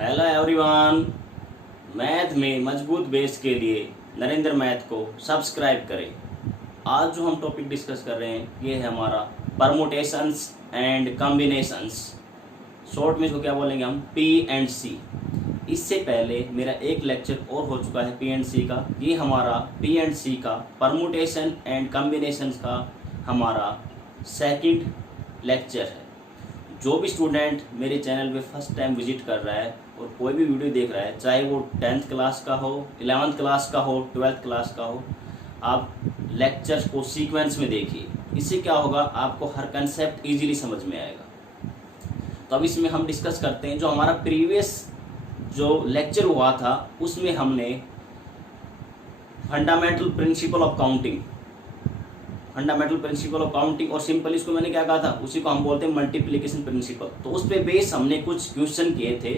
Hello everyone. Math में मजबूत base के लिए नरेंद्र मैथ को सब्सक्राइब करें। आज जो हम टॉपिक डिस्कस कर रहे हैं ये है हमारा परमुटेशंस एंड कॉम्बिनेशंस। शॉर्ट में इसको क्या बोलेंगे हम, पी एंड सी। इससे पहले मेरा एक लेक्चर और हो चुका है पी एंड सी का। ये हमारा पी एंड सी का परमुटेशन एंड कॉम्बिनेशंस का हमारा सेकंड लेक्चर है। जो भी स्टूडेंट मेरे चैनल पे फर्स्ट टाइम विजिट कर रहा है और कोई भी वीडियो देख रहा है, चाहे वो 10th क्लास का हो, 11th क्लास का हो, 12th क्लास का हो, आप लेक्चर्स को सीक्वेंस में देखिए। इससे क्या होगा, आपको हर कंसेप्ट इजीली समझ में आएगा। तो अब इसमें हम डिस्कस करते हैं जो हमारा प्रीवियस जो लेक्चर हुआ था उसमें हमने फंडामेंटल प्रिंसिपल ऑफ काउंटिंग और सिंपल इसको मैंने क्या कहा था, उसी को हम बोलते हैं मल्टीप्लिकेशन प्रिंसिपल। तो उस पर बेस हमने कुछ क्वेश्चन किए थे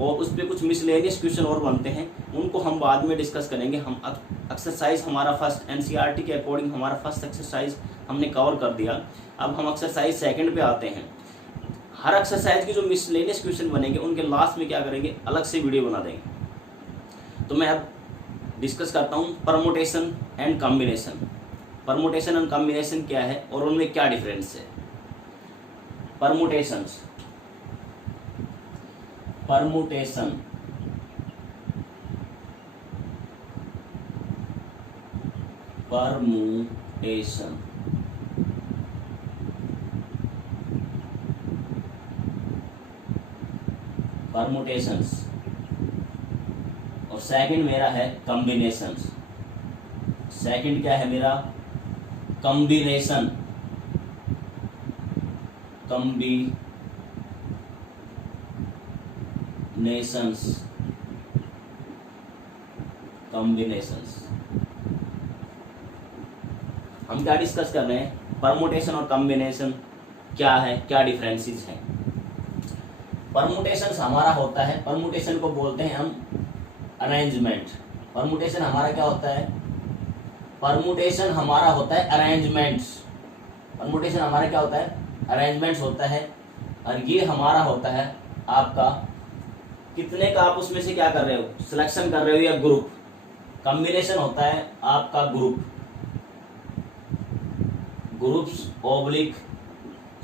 और उस पर कुछ मिसलेनियस क्वेश्चन और बनते हैं, उनको हम बाद में डिस्कस करेंगे। हम एक्सरसाइज हमारा फर्स्ट एनसीईआरटी के अकॉर्डिंग हमारा फर्स्ट एक्सरसाइज हमने कवर कर दिया। अब हम एक्सरसाइज सेकंड पे आते हैं। हर एक्सरसाइज की जो मिसलेनियस क्वेश्चन बनेंगे उनके लास्ट में क्या करेंगे, अलग से वीडियो बना देंगे। तो मैं अब डिस्कस करता हूँ permutation and combination. Permutation and combination क्या है और उनमें क्या डिफरेंस है। परमुटेशन परमुटेशन परमुटेशंस और सेकंड मेरा है कॉम्बिनेशंस। सेकंड क्या है मेरा, कॉम्बिनेशंस। हम क्या डिस्कस कर रहे हैं, परमुटेशन और कॉम्बिनेशन क्या है, क्या डिफरेंसेस हैं। परमुटेशन हमारा होता है, परमुटेशन को बोलते हैं हम अरेंजमेंट। परमुटेशन हमारा क्या होता है, परमुटेशन हमारा होता है अरेंजमेंट्स। परमुटेशन हमारा क्या होता है, अरेंजमेंट्स होता है। और ये हमारा होता है आपका कितने का आप उसमें से क्या कर रहे हो, सिलेक्शन कर रहे हो या ग्रुप। कॉम्बिनेशन होता है आपका ग्रुप्स ऑब्लिक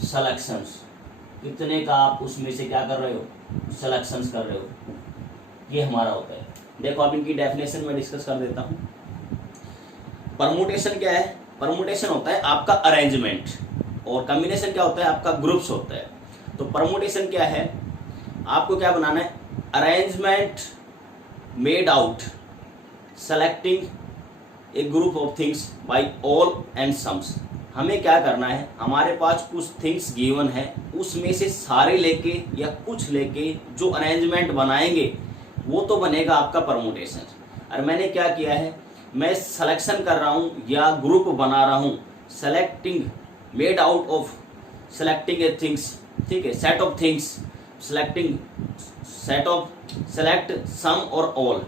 सिलेक्शंस। कितने का आप उसमें से क्या कर रहे हो, सिलेक्शंस कर रहे हो, ये हमारा होता है। देखो अब इनकी डेफिनेशन में डिस्कस कर देता हूं। परमुटेशन क्या है, परमुटेशन होता है आपका अरेंजमेंट और कॉम्बिनेशन क्या होता है आपका ग्रुप्स होता है। तो परमुटेशन क्या है, आपको क्या बनाना है, arrangement made out selecting A group of things by all and sums. हमें क्या करना है, हमारे पास कुछ थिंग्स गिवन है, उसमें से सारे लेके या कुछ लेके जो अरेंजमेंट बनाएंगे वो तो बनेगा आपका परमुटेशन। और मैंने क्या किया है, मैं सिलेक्शन कर रहा हूं या ग्रुप बना रहा हूं, selecting made out of selecting A things, ठीक है, सेट ऑफ थिंग्स, सेलेक्ट सम और ऑल।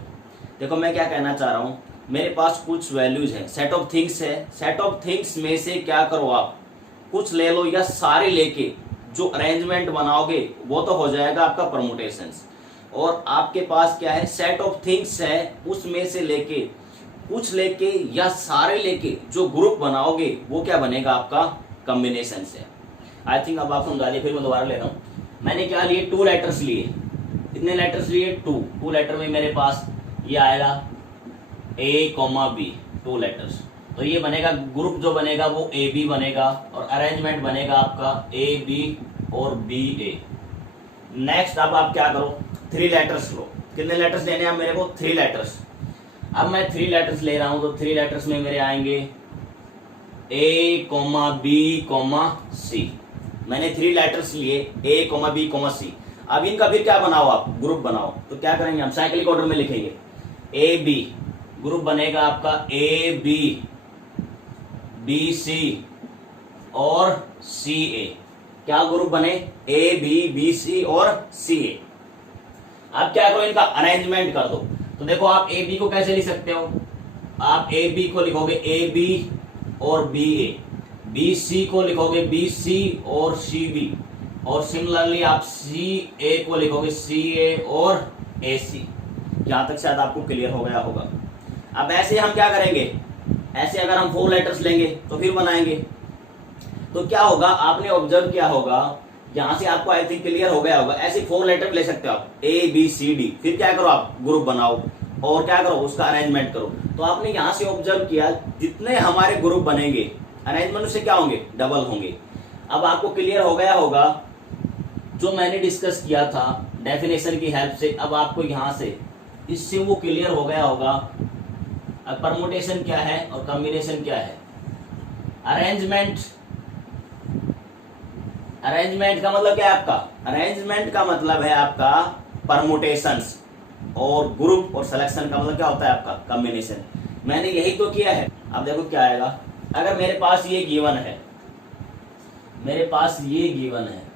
देखो मैं क्या कहना चाह रहा हूं, मेरे पास कुछ वैल्यूज है, सेट ऑफ थिंग्स है, सेट ऑफ थिंग्स में से क्या करो आप, कुछ ले लो या सारे लेके जो अरेंजमेंट बनाओगे वो तो हो जाएगा आपका परमुटेशंस। और आपके पास क्या है, सेट ऑफ थिंग्स है, उसमें से लेके कुछ लेके या सारे लेके जो ग्रुप बनाओगे वो क्या बनेगा आपका कॉम्बिनेशन से। आई थिंक अब आप समझा लिए, फिर मैं दोबारा ले रहा हूँ। मैंने क्या लिए, 2 लेटर्स लिए। कितने लेटर्स लिए, 2 लेटर में मेरे पास ये आएगा A, B, 2 लेटर्स। तो ये बनेगा ग्रुप, जो बनेगा वो AB बनेगा और अरेंजमेंट बनेगा आपका AB और BA। नेक्स्ट अब आप क्या करो, 3 लेटर्स लो। कितने लेटर्स लेने हैं मेरे को, 3 लेटर्स। अब मैं 3 लेटर्स ले रहा हूं तो 3 लेटर्स में मेरे आएंगे A, B, C। मैंने 3 लेटर्स लिए A, B, C। अब इनका फिर क्या बनाओ, आप ग्रुप बनाओ। तो क्या करेंगे हम, साइक्लिक ऑर्डर में लिखेंगे। AB ग्रुप बनेगा आपका AB, BC और CA। क्या ग्रुप बने, AB, BC और CA। अब क्या करो, इनका अरेंजमेंट कर दो। तो देखो आप ए बी को कैसे लिख सकते हो, आप ए बी को लिखोगे ए बी और बी ए, बी सी को लिखोगे बी सी और सी बी, और सिमिलरली आप सी ए को लिखोगे सी ए और ए सी। यहां तक शायद आपको क्लियर हो गया होगा। अब ऐसे हम क्या करेंगे, ऐसे अगर हम 4 लेटर्स लेंगे तो फिर बनाएंगे तो क्या होगा, आपने ऑब्जर्व किया होगा, यहां से आपको आई थिंक क्लियर हो गया होगा। ऐसे 4 लेटर ले सकते हो आप, ए बी सी डी, फिर क्या करो आप ग्रुप बनाओ और क्या करो उसका अरेंजमेंट करो। तो आपने यहां से ऑब्जर्व किया जितने हमारे ग्रुप बनेंगे अरेंजमेंट से क्या होंगे, डबल होंगे। अब आपको क्लियर हो गया होगा जो मैंने डिस्कस किया था डेफिनेशन की हेल्प से। अब आपको यहां से इससे वो क्लियर हो गया होगा परमुटेशन क्या है और कॉम्बिनेशन क्या है। अरेंजमेंट, अरेंजमेंट का मतलब क्या है आपका, अरेंजमेंट का मतलब है आपका परमुटेशंस, और ग्रुप और सिलेक्शन का मतलब क्या होता है आपका कॉम्बिनेशन। मैंने यही तो किया है। अब देखो क्या आएगा, अगर मेरे पास ये गिवन है, मेरे पास ये गिवन है,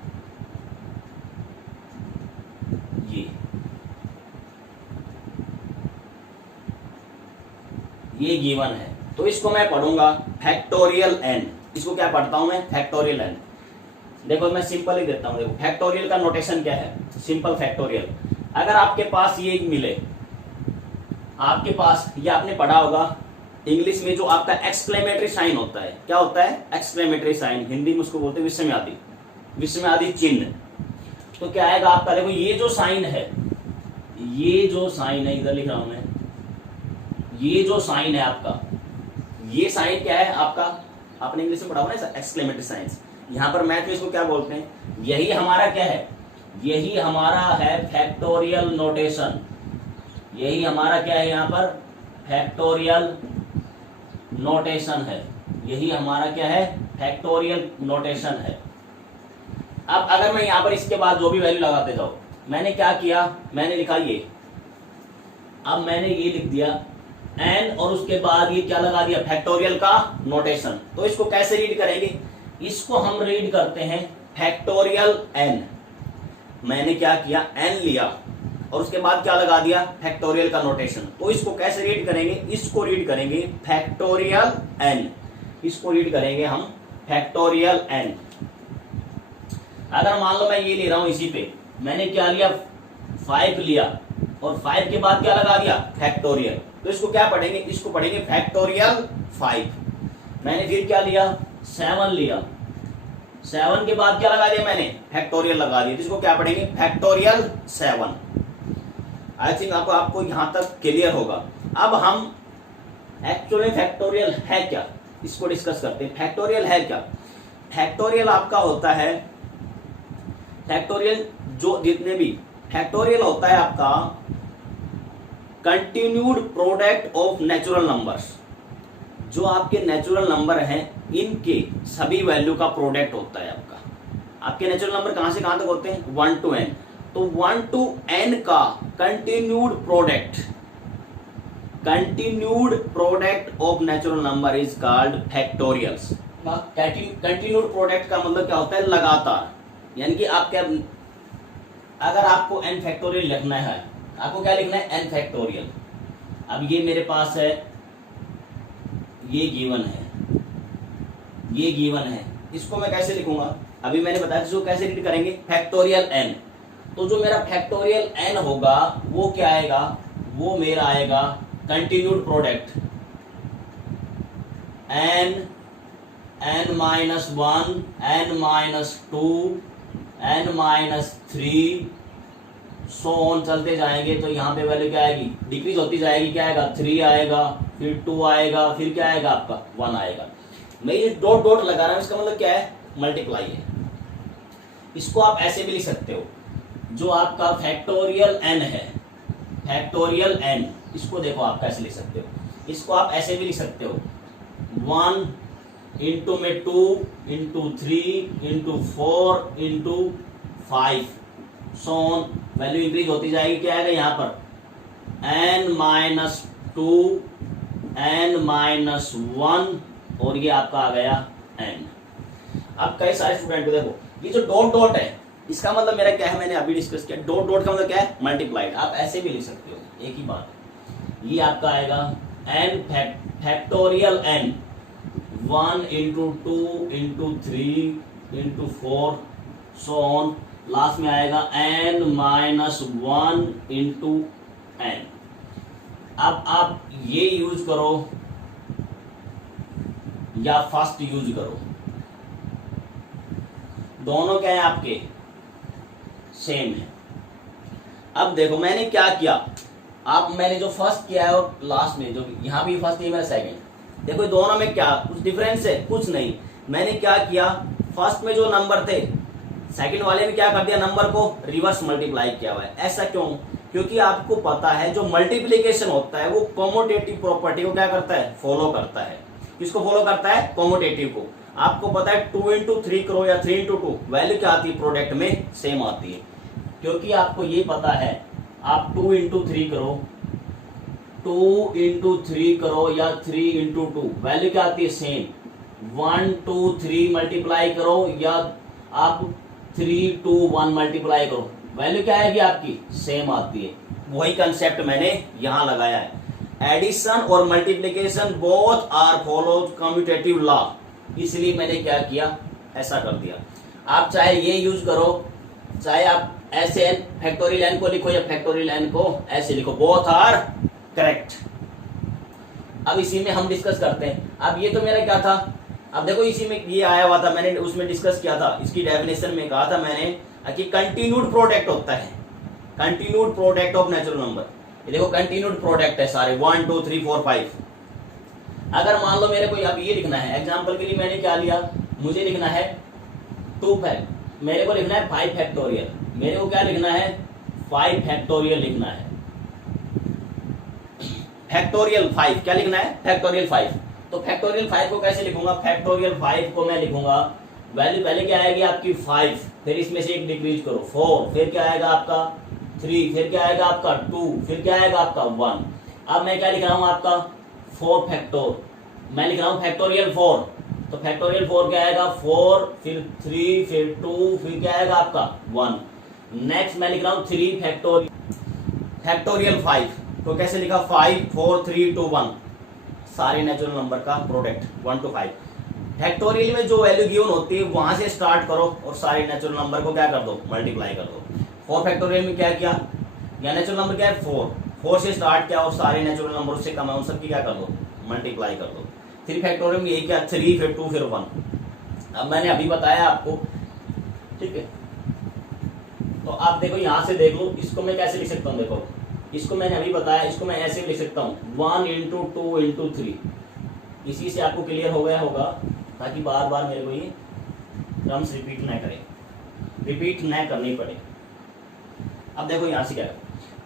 ये गिवन है, तो इसको मैं पढ़ूंगा फैक्टोरियल एन। इसको क्या पढ़ता हूं मैं, फैक्टोरियल एन। देखो मैं सिंपल ही देता हूं, देखो फैक्टोरियल का नोटेशन क्या है, सिंपल फैक्टोरियल। अगर आपके पास ये मिले, आपके पास ये आपने पढ़ा होगा इंग्लिश में जो आपका एक्सक्लेमेटरी साइन होता है, क्या होता है एक्सक्लेमेटरी साइन, हिंदी में उसको बोलते हैं विस्मयादि, विस्मयादि चिन्ह। तो क्या आएगा आपका, देखो ये जो साइन है, ये जो साइन है, इधर लिख रहा हूं मैं, ये जो साइन है आपका, ये साइन क्या है आपका, आपने इंग्लिश में पढ़ा हुआ है एक्सक्लेमेटरी साइंस। यहां पर मैथ में इसको क्या बोलते हैं, यही हमारा क्या है, यही हमारा है फैक्टोरियल नोटेशन। यही हमारा क्या है यहाँ पर, फैक्टोरियल नोटेशन है। यही हमारा क्या है, फैक्टोरियल नोटेशन है। अब अगर मैं यहां पर इसके बाद जो भी वैल्यू लगाते जाओ, मैंने क्या किया, मैंने लिखा ये, अब मैंने ये लिख दिया एन और उसके बाद ये क्या लगा दिया, फैक्टोरियल का नोटेशन। तो इसको कैसे रीड करेंगे, इसको हम रीड करते हैं फैक्टोरियल एन। मैंने क्या किया, एन लिया और उसके बाद क्या लगा दिया, फैक्टोरियल का नोटेशन। तो इसको कैसे रीड करेंगे, इसको रीड करेंगे फैक्टोरियल एन, इसको रीड करेंगे हम फैक्टोरियल एन। अगर मान लो मैं ये ले रहा हूं, इसी पे मैंने क्या लिया, 5 लिया और 5 के बाद क्या लगा दिया, फैक्टोरियल। तो इसको क्या पढ़ेंगे, इसको पढ़ेंगे फैक्टोरियल 5। मैंने फिर क्या लिया, 7 लिया, 7 के बाद क्या लगा दिया मैंने, फैक्टोरियल लगा दिया। इसको क्या पढ़ेंगे, फैक्टोरियल 7। आई थिंक आपको यहां तक क्लियर होगा। अब हम एक्चुअली फैक्टोरियल है क्या, इसको डिस्कस करते हैं। फैक्टोरियल है क्या, फैक्टोरियल आपका होता है, फैक्टोरियल जो जितने भी फैक्टोरियल होता है आपका continued product of natural numbers. जो आपके नेचुरल नंबर हैं इनके सभी वैल्यू का प्रोडक्ट होता है आपका। आपके नेचुरल नंबर कहां से कहां तक होते हैं, 1 to n। तो 1 to n का continued product, continued product of natural number is called factorials. Continued product का मतलब क्या होता है, लगातार। यानी कि आप क्या, अगर आपको n फैक्टोरियल लिखना है, आपको क्या लिखना है, n फैक्टोरियल। अब ये मेरे पास है, ये गिवन है, ये गिवन है, इसको मैं कैसे लिखूंगा, अभी मैंने बताया इसको कैसे रीड करेंगे, फैक्टोरियल n। तो जो मेरा फैक्टोरियल n होगा वो क्या आएगा, वो मेरा आएगा continued product n, n-1, n-2, n-3 so on चलते जाएंगे। तो यहाँ पे वैल्यू क्या आएगी, डिक्रीज होती जाएगी, क्या आएगा, 3 आएगा, फिर 2 आएगा, फिर क्या आएगा आपका 1 आएगा। मैं ये डॉट डॉट लगा रहा हूं, इसका मतलब क्या है, मल्टीप्लाई है। इसको आप ऐसे भी लिख सकते हो, जो आपका फैक्टोरियल n है, फैक्टोरियल n, इसको देखो आप कैसे लिख सकते हो, इसको आप ऐसे भी लिख सकते हो, 1 इंटू में 2 into 3 into 4 into 5 so on, value increase होती जाएगी। क्या आएगा यहाँ पर, n-2, n-1 और ये आपका आ गया n। अब कई सारे स्टूडेंट को देखो, ये जो डॉट डॉट है इसका मतलब मेरा क्या है, मैंने अभी डिस्कस किया, डॉट डॉट का मतलब क्या है, मल्टीप्लाइड। आप ऐसे भी लिख सकते हो, एक ही बात है। ये आपका आएगा n factorial n, 1 into 2 into 3 into 4 so on, last में आएगा n माइनस 1 इंटू एन। अब आप ये यूज करो या फर्स्ट यूज करो, दोनों क्या है आपके सेम है। अब देखो मैंने क्या किया, मैंने जो फर्स्ट किया है और लास्ट में जो यहां भी फर्स्ट, ये मेरा सेकंड, देखो दोनों में क्या कुछ डिफरेंस है? कुछ नहीं। मैंने क्या किया, फर्स्ट में जो नंबर थे सेकंड वाले में क्या कर दिया, नंबर को रिवर्स मल्टीप्लाई किया हुआ है। ऐसा क्यों? क्योंकि आपको पता है जो मल्टीप्लीकेशन होता है वो कॉमोटेटिव प्रॉपर्टी को क्या करता है, फॉलो करता है। किसको फॉलो करता है? कॉमोटेटिव को। आपको पता है 2 इंटू 3 करो या 3 इंटू 2, वैल्यू क्या आती है प्रोडक्ट में, सेम आती है। क्योंकि आपको ये पता है, आप 2 इंटू 3 करो, 2 इंटू 3 करो या 3 इंटू 2, वैल्यू क्या आती है, सेम। 1 2 3 मल्टीप्लाई करो या आप 3 2 1 मल्टीप्लाई करो, वैल्यू क्या आएगी आपकी, सेम आती है। वही कंसेप्ट मैंने यहां लगाया है। एडिशन और multiplication both are followed commutative law, इसलिए मैंने क्या किया, ऐसा कर दिया। आप चाहे ये यूज करो, चाहे आप ऐसे एन फैक्टोरियल एन को लिखो या फैक्टोरियल एन को ऐसे लिखो, बोथ आर करेक्ट। अब इसी में हम डिस्कस करते हैं। अब ये तो मेरा क्या था, अब देखो इसी में ये आया हुआ था, मैंने उसमें डिस्कस किया था, इसकी डेफिनेशन में कहा था मैंने कि कंटिन्यूड प्रोडक्ट होता है, continued product of natural number. ये देखो कंटिन्यूड प्रोडक्ट है सारे 1 2 3 4 5। अगर मान लो मेरे को अब ये लिखना है, एग्जांपल के लिए मैंने क्या लिया, मुझे लिखना है 2 फैक्ट, मेरे को लिखना है 5 फैक्टोरियल, मेरे को क्या लिखना है, 5 फैक्टोरियल लिखना है। फैक्टोरियल 5 क्या लिखना है, फैक्टोरियल 5। तो फैक्टोरियल 5 को कैसे लिखूंगा, फैक्टोरियल 5 को मैं लिखूंगा, वैल्यू पहले क्या आएगी आपकी 5, फिर इसमें से एक डिक्रीज करो 4, फिर क्या आएगा आपका 3, फिर क्या आएगा आपका 2, फिर क्या आएगा आपका 1। अब मैं क्या लिख रहा हूं आपका 4 फैक्टोर, मैं लिख रहा हूं फैक्टोरियल 4, तो फैक्टोरियल 4 क्या आएगा 4, फिर 3, फिर 2, फिर क्या आएगा आपका 1। नेक्स्ट मैं लिख रहा हूं 3 फैक्टोरियल 5, तो कैसे लिखा 5 4 3 2 1, सारे नेचुरल नंबर का प्रोडक्ट 1 to 5। फैक्टोरियल में जो वैल्यू गिवन होती है वहां से स्टार्ट करो और सारे नेचुरल नंबर को क्या कर दो, मल्टीप्लाई कर दो। 4 फैक्टोरियल में क्या किया, या नेचुरल नंबर क्या है 4 से स्टार्ट किया और सारे नेचुरल नंबर उससे कम है उन सबकी क्या कर दो, मल्टीप्लाई कर दो। 3 फैक्टोरियल में यही क्या 3 फिर 2 फिर 1। अब मैंने अभी बताया आपको, ठीक है। तो आप देखो यहां से देख लो, इसको मैं कैसे लिख सकता हूँ, देखो इसको मैंने अभी बताया, इसको मैं ऐसे लिख सकता हूँ 1 इंटू 2 इंटू 3। इसी से आपको क्लियर हो गया होगा, ताकि बार बार मेरे को ये टर्म्स रिपीट ना करनी पड़े। अब देखो यहां से क्या है,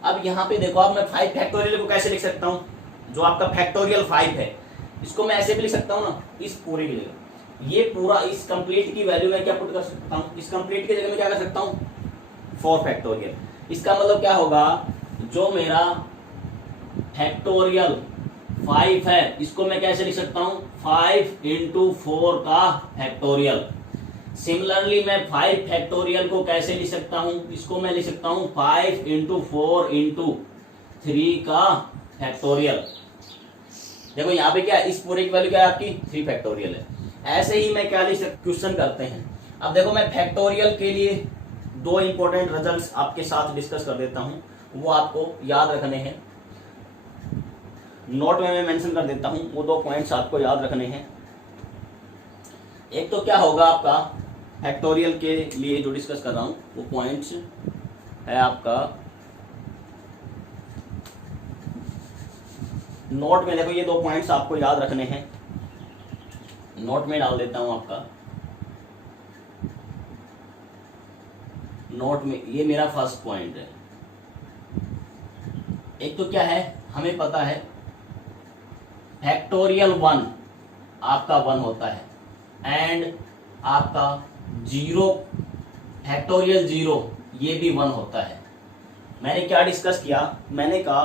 अब यहाँ पे देखो, अब मैं 5 फैक्टोरियल को कैसे लिख सकता हूँ, जो आपका फैक्टोरियल 5 है इसको मैं ऐसे भी लिख सकता हूँ ना, इस पूरे की जगह ये पूरा, इस कंप्लीट की वैल्यू मैं क्या पुट कर सकता हूँ, इस कंप्लीट की जगह में क्या कर सकता हूँ 4 फैक्टोरियल। इसका मतलब क्या होगा, जो मेरा फैक्टोरियल 5 है इसको मैं कैसे लिख सकता हूं, 5 इंटू 4 का फैक्टोरियल। सिमिलरली मैं 5 फैक्टोरियल को कैसे लिख सकता हूं, इसको मैं लिख सकता हूं 5 इंटू 4 इंटू 3 का फैक्टोरियल। देखो यहाँ पे क्या है, इस पूरे की वैल्यू क्या है आपकी 3 फैक्टोरियल है। ऐसे ही मैं क्या लिख सकता, क्वेश्चन करते हैं। अब देखो मैं फैक्टोरियल के लिए 2 इंपॉर्टेंट रिजल्ट्स आपके साथ डिस्कस कर देता हूं, वो आपको याद रखने हैं, नोट में मैं मेंशन कर देता हूं, वो 2 पॉइंट्स आपको याद रखने हैं। एक तो क्या होगा आपका फैक्टोरियल के लिए जो डिस्कस कर रहा हूं वो पॉइंट्स है आपका, नोट में देखो ये 2 पॉइंट्स आपको याद रखने हैं, नोट में डाल देता हूं आपका, नोट में ये मेरा फर्स्ट पॉइंट है। एक तो क्या है, हमें पता है फैक्टोरियल 1 आपका 1 होता है, एंड आपका 0 फैक्टोरियल 0 ये भी 1 होता है। मैंने क्या डिस्कस किया, मैंने कहा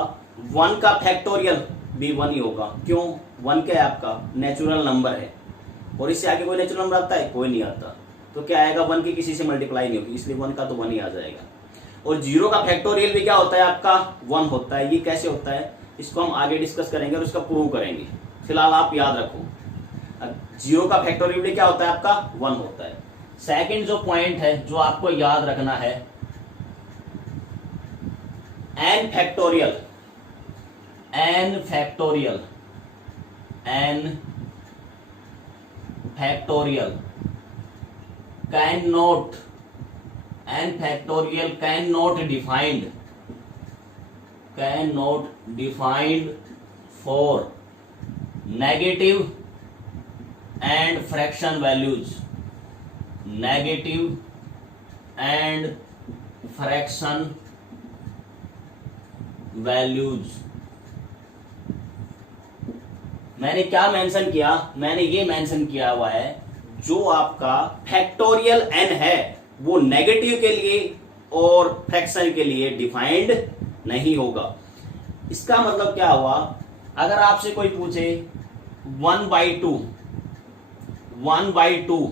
1 का फैक्टोरियल भी 1 ही होगा। क्यों, 1 क्या है आपका नेचुरल नंबर है, और इससे आगे कोई नेचुरल नंबर आता है, कोई नहीं आता, तो क्या आएगा 1 की किसी से मल्टीप्लाई नहीं होगी, इसलिए 1 का तो 1 ही आ जाएगा। और 0 का फैक्टोरियल भी क्या होता है आपका 1 होता है। ये कैसे होता है इसको हम आगे डिस्कस करेंगे और उसका प्रूव करेंगे, फिलहाल आप याद रखो 0 का फैक्टोरियल भी क्या होता है आपका 1 होता है। सेकंड जो पॉइंट है जो आपको याद रखना है, n factorial, n factorial, n factorial can not, n factorial can not defined, can not defined for negative and fraction values, negative and fraction values. मैंने क्या मेंशन किया, मैंने ये मेंशन किया हुआ है जो आपका फैक्टोरियल n है वो नेगेटिव के लिए और फ्रैक्शन के लिए डिफाइंड नहीं होगा। इसका मतलब क्या हुआ, अगर आपसे कोई पूछे 1/2, 1/2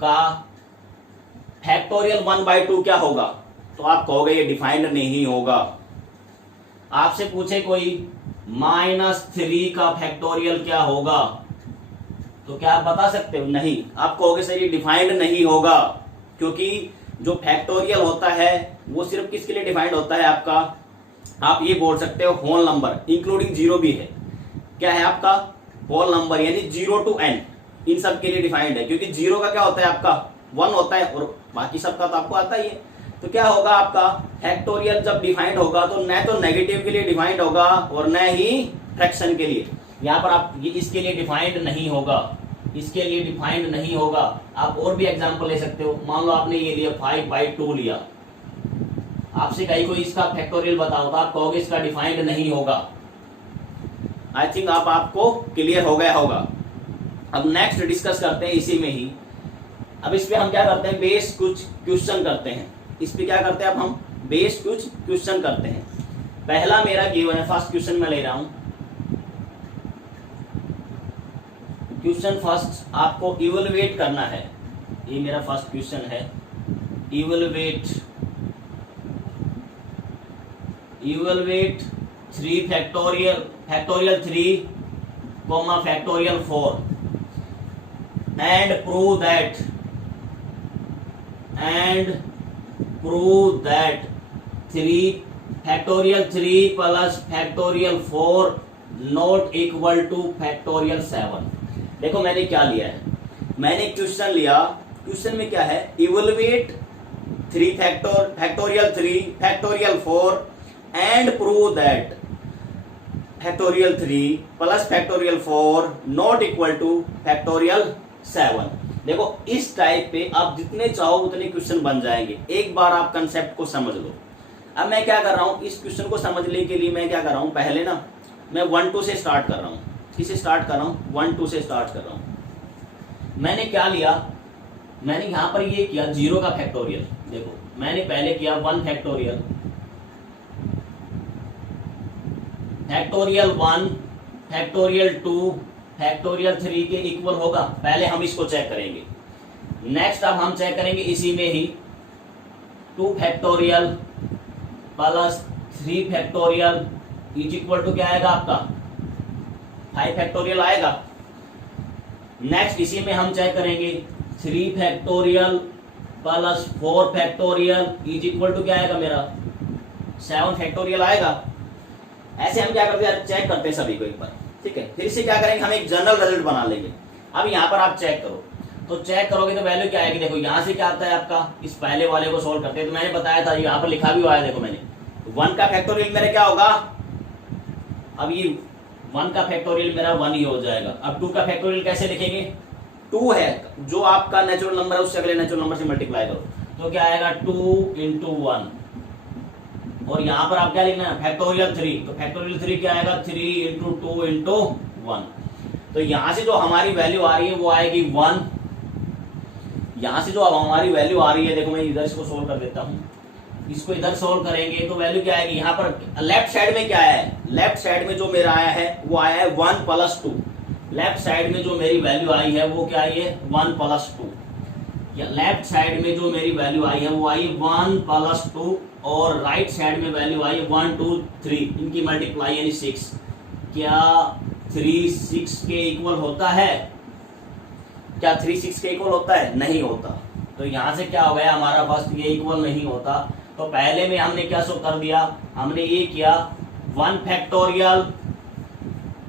का फैक्टोरियल 1/2 क्या होगा, तो आप कहोगे ये डिफाइंड नहीं होगा। आपसे पूछे कोई -3 का फैक्टोरियल क्या होगा, तो क्या आप बता सकते हो, नहीं, आप कहोगे सर ये डिफाइंड नहीं होगा, क्योंकि जो फैक्टोरियल होता है वो सिर्फ किसके लिए डिफाइंड होता है आपका, आप ये बोल सकते हो होल नंबर इंक्लूडिंग जीरो भी है, क्या है आपका होल नंबर, यानी 0 to n, इन सब के लिए डिफाइंड है, क्योंकि जीरो का क्या होता है आपका 1 होता है और बाकी सबका तो आपको आता ही है। तो क्या होगा आपका फैक्टोरियल जब डिफाइंड होगा तो न तो नेगेटिव के लिए डिफाइंड होगा और न ही फ्रैक्शन के लिए। यहाँ पर आप ये इसके लिए डिफाइंड नहीं होगा, इसके लिए डिफाइंड नहीं होगा। आप और भी एग्जांपल ले सकते हो, मान लो आपने ये लिया 5/2 लिया, आपसे कहीं कोई इसका फैक्टोरियल बताओ तो आप कहोगे इसका डिफाइंड नहीं होगा। आई थिंक आपको क्लियर हो गया होगा। अब नेक्स्ट डिस्कस करते हैं इसी में ही। अब इस पे हम क्या करते हैं, बेस कुछ क्वेश्चन करते हैं। इस पे क्या करते हैं, अब हम बेस कुछ क्वेश्चन करते हैं। पहला मेरा गिवन है, फर्स्ट क्वेश्चन मैं ले रहा हूं। क्वेश्चन फर्स्ट आपको इवैल्यूएट करना है, ये मेरा फर्स्ट क्वेश्चन है। Evaluate 3 factorial 3, factorial 4 and prove that 3 factorial 3 plus factorial 4 not equal to factorial 7। देखो मैंने क्या लिया है, मैंने क्वेश्चन लिया, क्वेश्चन में क्या है, evaluate 3 factorial 3 factorial 4 and prove that factorial 3 plus factorial 4 not equal to factorial 7। देखो इस टाइप पे आप जितने चाहो उतने क्वेश्चन बन जाएंगे, एक बार आप कंसेप्ट को समझ लो। अब मैं क्या कर रहा हूं, इस क्वेश्चन को समझने के लिए मैं क्या कर रहा हूं, पहले ना मैं 1-2 से स्टार्ट कर रहा हूं। किससे स्टार्ट कर रहा हूं, 1-2 से स्टार्ट कर रहा हूं। मैंने क्या लिया, मैंने यहां पर ये किया 0 का फैक्टोरियल। देखो मैंने पहले किया 1 फैक्टोरियल 1 फैक्टोरियल 2 फैक्टोरियल 3 के इक्वल होगा, पहले हम इसको चेक करेंगे। नेक्स्ट अब हम चेक करेंगे इसी में ही 2 factorial plus 3 factorial is equal to क्या आएगा आपका 5 फैक्टोरियल आएगा। नेक्स्ट इसी में हम चेक करेंगे 3 factorial plus 4 factorial is equal to क्या आएगा मेरा 7 फैक्टोरियल आएगा। ऐसे हम क्या करते हैं, चेक करते हैं सभी को एक बार, ठीक है। फिर से क्या करेंगे, हम एक जनरल रिजल्ट बना लेंगे। अब यहाँ पर आप चेक करो, तो चेक करोगे तो वैल्यू क्या आएगी। देखो यहाँ से क्या आता है आपका, इस पहले वाले को सोल्व करते हैं। तो मैंने बताया था, यहाँ पर लिखा भी हुआ है, देखो मैंने 1 का फैक्टोरियल मेरा क्या होगा, अब ये 1 का फैक्टोरियल मेरा 1 ही हो जाएगा। अब 2 का फैक्टोरियल कैसे लिखेंगे, 2 है जो आपका नेचुरल नंबर है उससे अगले नेचुरल नंबर से मल्टीप्लाई करो, तो क्या आएगा 2 × 1। और यहाँ पर आप क्या लिखना है, फैक्टोरियल 3, तो फैक्टोरियल 3 क्या आएगा 3 × 2 × 1। तो यहाँ से जो हमारी वैल्यू आ रही है वो आएगी 1। यहाँ से जो अब हमारी वैल्यू आ रही है, देखो मैं इधर इसको सोल्व कर देता हूँ, इसको इधर सोल्व करेंगे तो वैल्यू क्या आएगी। यहाँ पर लेफ्ट साइड में क्या है, लेफ्ट साइड में जो मेरा आया है वो आया है 1 + 2। लेफ्ट साइड में जो मेरी वैल्यू आई है वो क्या आई है 1 + 2। लेफ्ट साइड में जो मेरी वैल्यू आई है वो आई 1 + 2 और राइट साइड में वैल्यू आई 1 2 3, इनकी मल्टीप्लाई यानी 6। क्या 3 6 के इक्वल होता है, क्या 3 6 के इक्वल होता है? नहीं होता। तो यहाँ से क्या हो गया हमारा फर्स्ट, ये इक्वल नहीं होता। तो पहले में हमने क्या शो कर दिया, हमने ये किया 1 factorial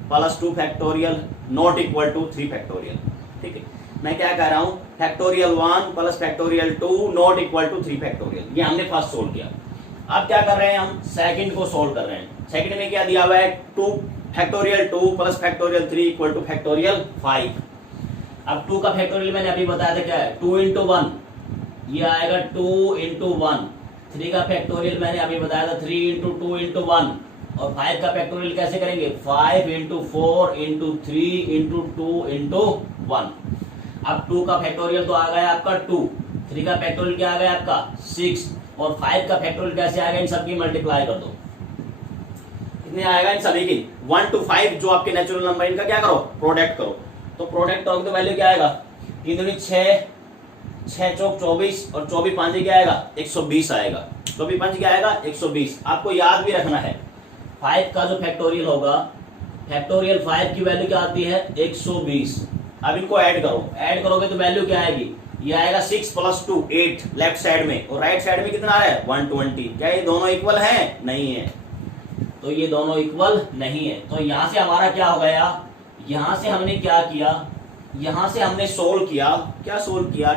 plus 2 factorial not equal to 3 factorial. ठीक है, मैं क्या कह रहा हूँ, factorial 1 plus factorial 2 not equal to 3 factorial. ये हमने फर्स्ट सोल्व किया। अब क्या कर रहे हैं, हम सेकंड को सोल्व कर रहे हैं। सेकंड में क्या दिया हुआ है, 2 factorial 2 plus factorial 3 equal to factorial 5। अब 2 का फैक्टोरियल मैंने अभी बताया था क्या है, 2 इंटू 1, ये आएगा 2 इंटू 1। 3 का फैक्टोरियल मैंने अभी बताया था 3 इंटू 2 इंटू 1। और 5 का फैक्टोरियल कैसे करेंगे, 5 इंटू 4 इंटू 3 इंटू 2 इंटू 1। अब 2 का फैक्टोरियल तो आ गया आपका 2, 3 का फैक्टोरियल क्या आ गया आपका 6, और 5 का फैक्टोरियल कैसे आएगा, इन सबकी मल्टीप्लाई कर दो, कितने आएगा इन सभी की 1 to 5 जो आपके नेचुरल नंबर, इनका क्या करो, प्रोडक्ट करो। तो प्रोडक्ट करोगे तो वैल्यू क्या आएगा, 3 दूनी 6, 6 चौक 24 और 24 पांच क्या आएगा 120 आएगा। 24 पांच क्या आएगा 120। आपको याद भी रखना है 5 का जो फैक्टोरियल होगा, फैक्टोरियल 5 की वैल्यू क्या आती है 120। अब इनको ऐड करो, ऐड करोगे तो वैल्यू क्या आएगी, ये आएगा 6 प्लस 2 8 लेफ्ट साइड में, और राइट साइड में कितना आ रहा है 120। क्या ये दोनों इक्वल हैं? नहीं है। तो ये दोनों इक्वल नहीं है। तो यहां से हमारा क्या हो गया, यहां से हमने क्या किया, यहां से हमने सोल्व किया, क्या सोल्व किया,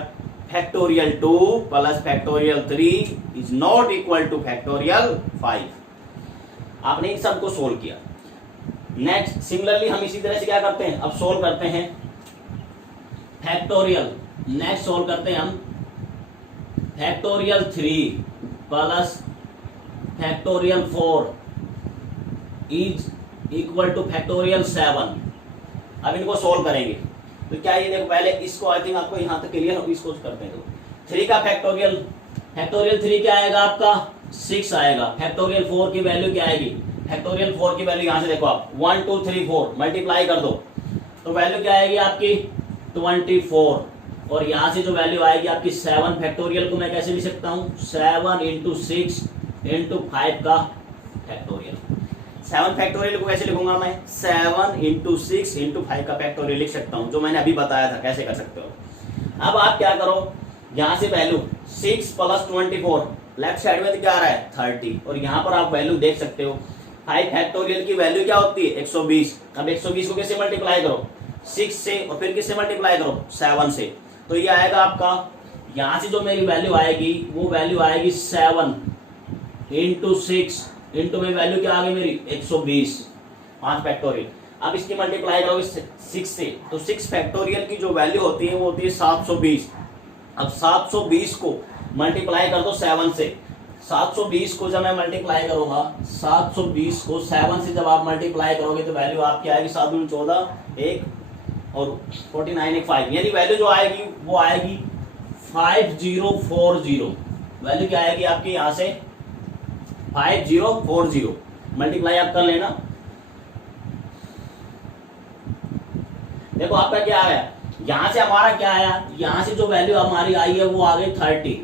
factorial 2 plus factorial 3 is not equal to factorial 5। आपने इन सबको सोल्व किया। नेक्स्ट सिमिलरली हम इसी तरह से क्या करते हैं, अब सोल्व करते हैं फैक्टोरियल। नेक्स्ट सोल्व करते हैं हम factorial 3 plus factorial 4 is equal to factorial 7। अब इनको सोल्व करेंगे तो क्या ये देखो, पहले इसको आई थिंक आपको यहां तक क्लियर हो, इसको करते हैं। तो 3 का फैक्टोरियल, फैक्टोरियल 3 क्या आएगा आपका 6 आएगा। फैक्टोरियल 4 की वैल्यू क्या आएगी, फैक्टोरियल 4 की वैल्यू यहां से देखो आप 1 2 3 4 मल्टीप्लाई कर दो तो वैल्यू क्या आएगी आपकी 24। और यहां से जो वैल्यू आएगी आपकी 7 फैक्टोरियल को मैं कैसे लिख सकता हूं, 7 इंटू 6 इंटू 5 का फैक्टोरियल। 7 फैक्टोरियल को कैसे लिखूंगा मैं, 7 इंटू 6 इंटू 5 का फैक्टोरियल लिख सकता हूं, जो मैंने अभी बताया था कैसे कर सकते हो। अब आप क्या करो, यहां से वैल्यू 6 प्लस 24 लेफ्ट साइड में तो क्या आ रहा है 30, और यहां पर आप वैल्यू देख सकते हो 5 फैक्टोरियल की वैल्यू क्या होती है 120। अब 120 को कैसे मल्टीप्लाई करो, 6 से, और फिर किससे मल्टीप्लाई करो 7 से। तो ये आएगा आपका, यहां से जो मेरी वैल्यू आएगी वो वैल्यू आएगी 7 इंटू 6 इंटू में वैल्यू क्या आ गई मेरी 120 5 फैक्टोरियल। अब इसकी मल्टीप्लाई करोगे 6 से, तो 6 फैक्टोरियल की जो वैल्यू होती है वो होती है 720। अब 720 को मल्टीप्लाई कर दो 7 से। 720 को जब मैं मल्टीप्लाई करूंगा, 720 को 7 से जब आप मल्टीप्लाई करोगे तो वैल्यू आपकी आएगी 7 दूनी 14 1 और 49 एक 5, यानी वैल्यू जो आएगी वो आएगी 5040। वैल्यू क्या आएगी आपकी यहां से 5040। मल्टीप्लाई आप कर लेना, देखो आपका क्या आया, यहां से हमारा क्या आया, यहां से जो वैल्यू हमारी आई है वो आ गई 30।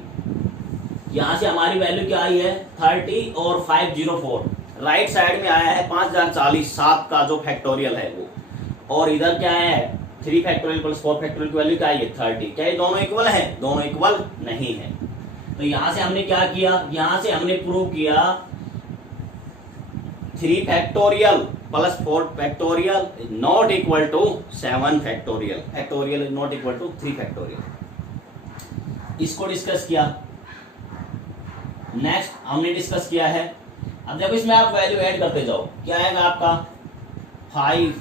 यहां से हमारी वैल्यू क्या आई है 30 और 504। राइट साइड में आया है 5040 7 का जो फैक्टोरियल है वो, और इधर क्या है 3 फैक्टोरियल प्लस 4 फैक्टोरियल की वैल्यू क्या आई है 30। क्या ये दोनों इक्वल है, दोनों इक्वल नहीं है। तो यहां से हमने क्या किया, यहां से हमने प्रूव किया 3 factorial plus 4 factorial not equal to 7 factorial, factorial is not equal to 3 factorial. इसको डिस्कस किया। नेक्स्ट हमने डिस्कस किया है, अब देखो इसमें आप वैल्यू ऐड करते जाओ, क्या आएगा आपका 5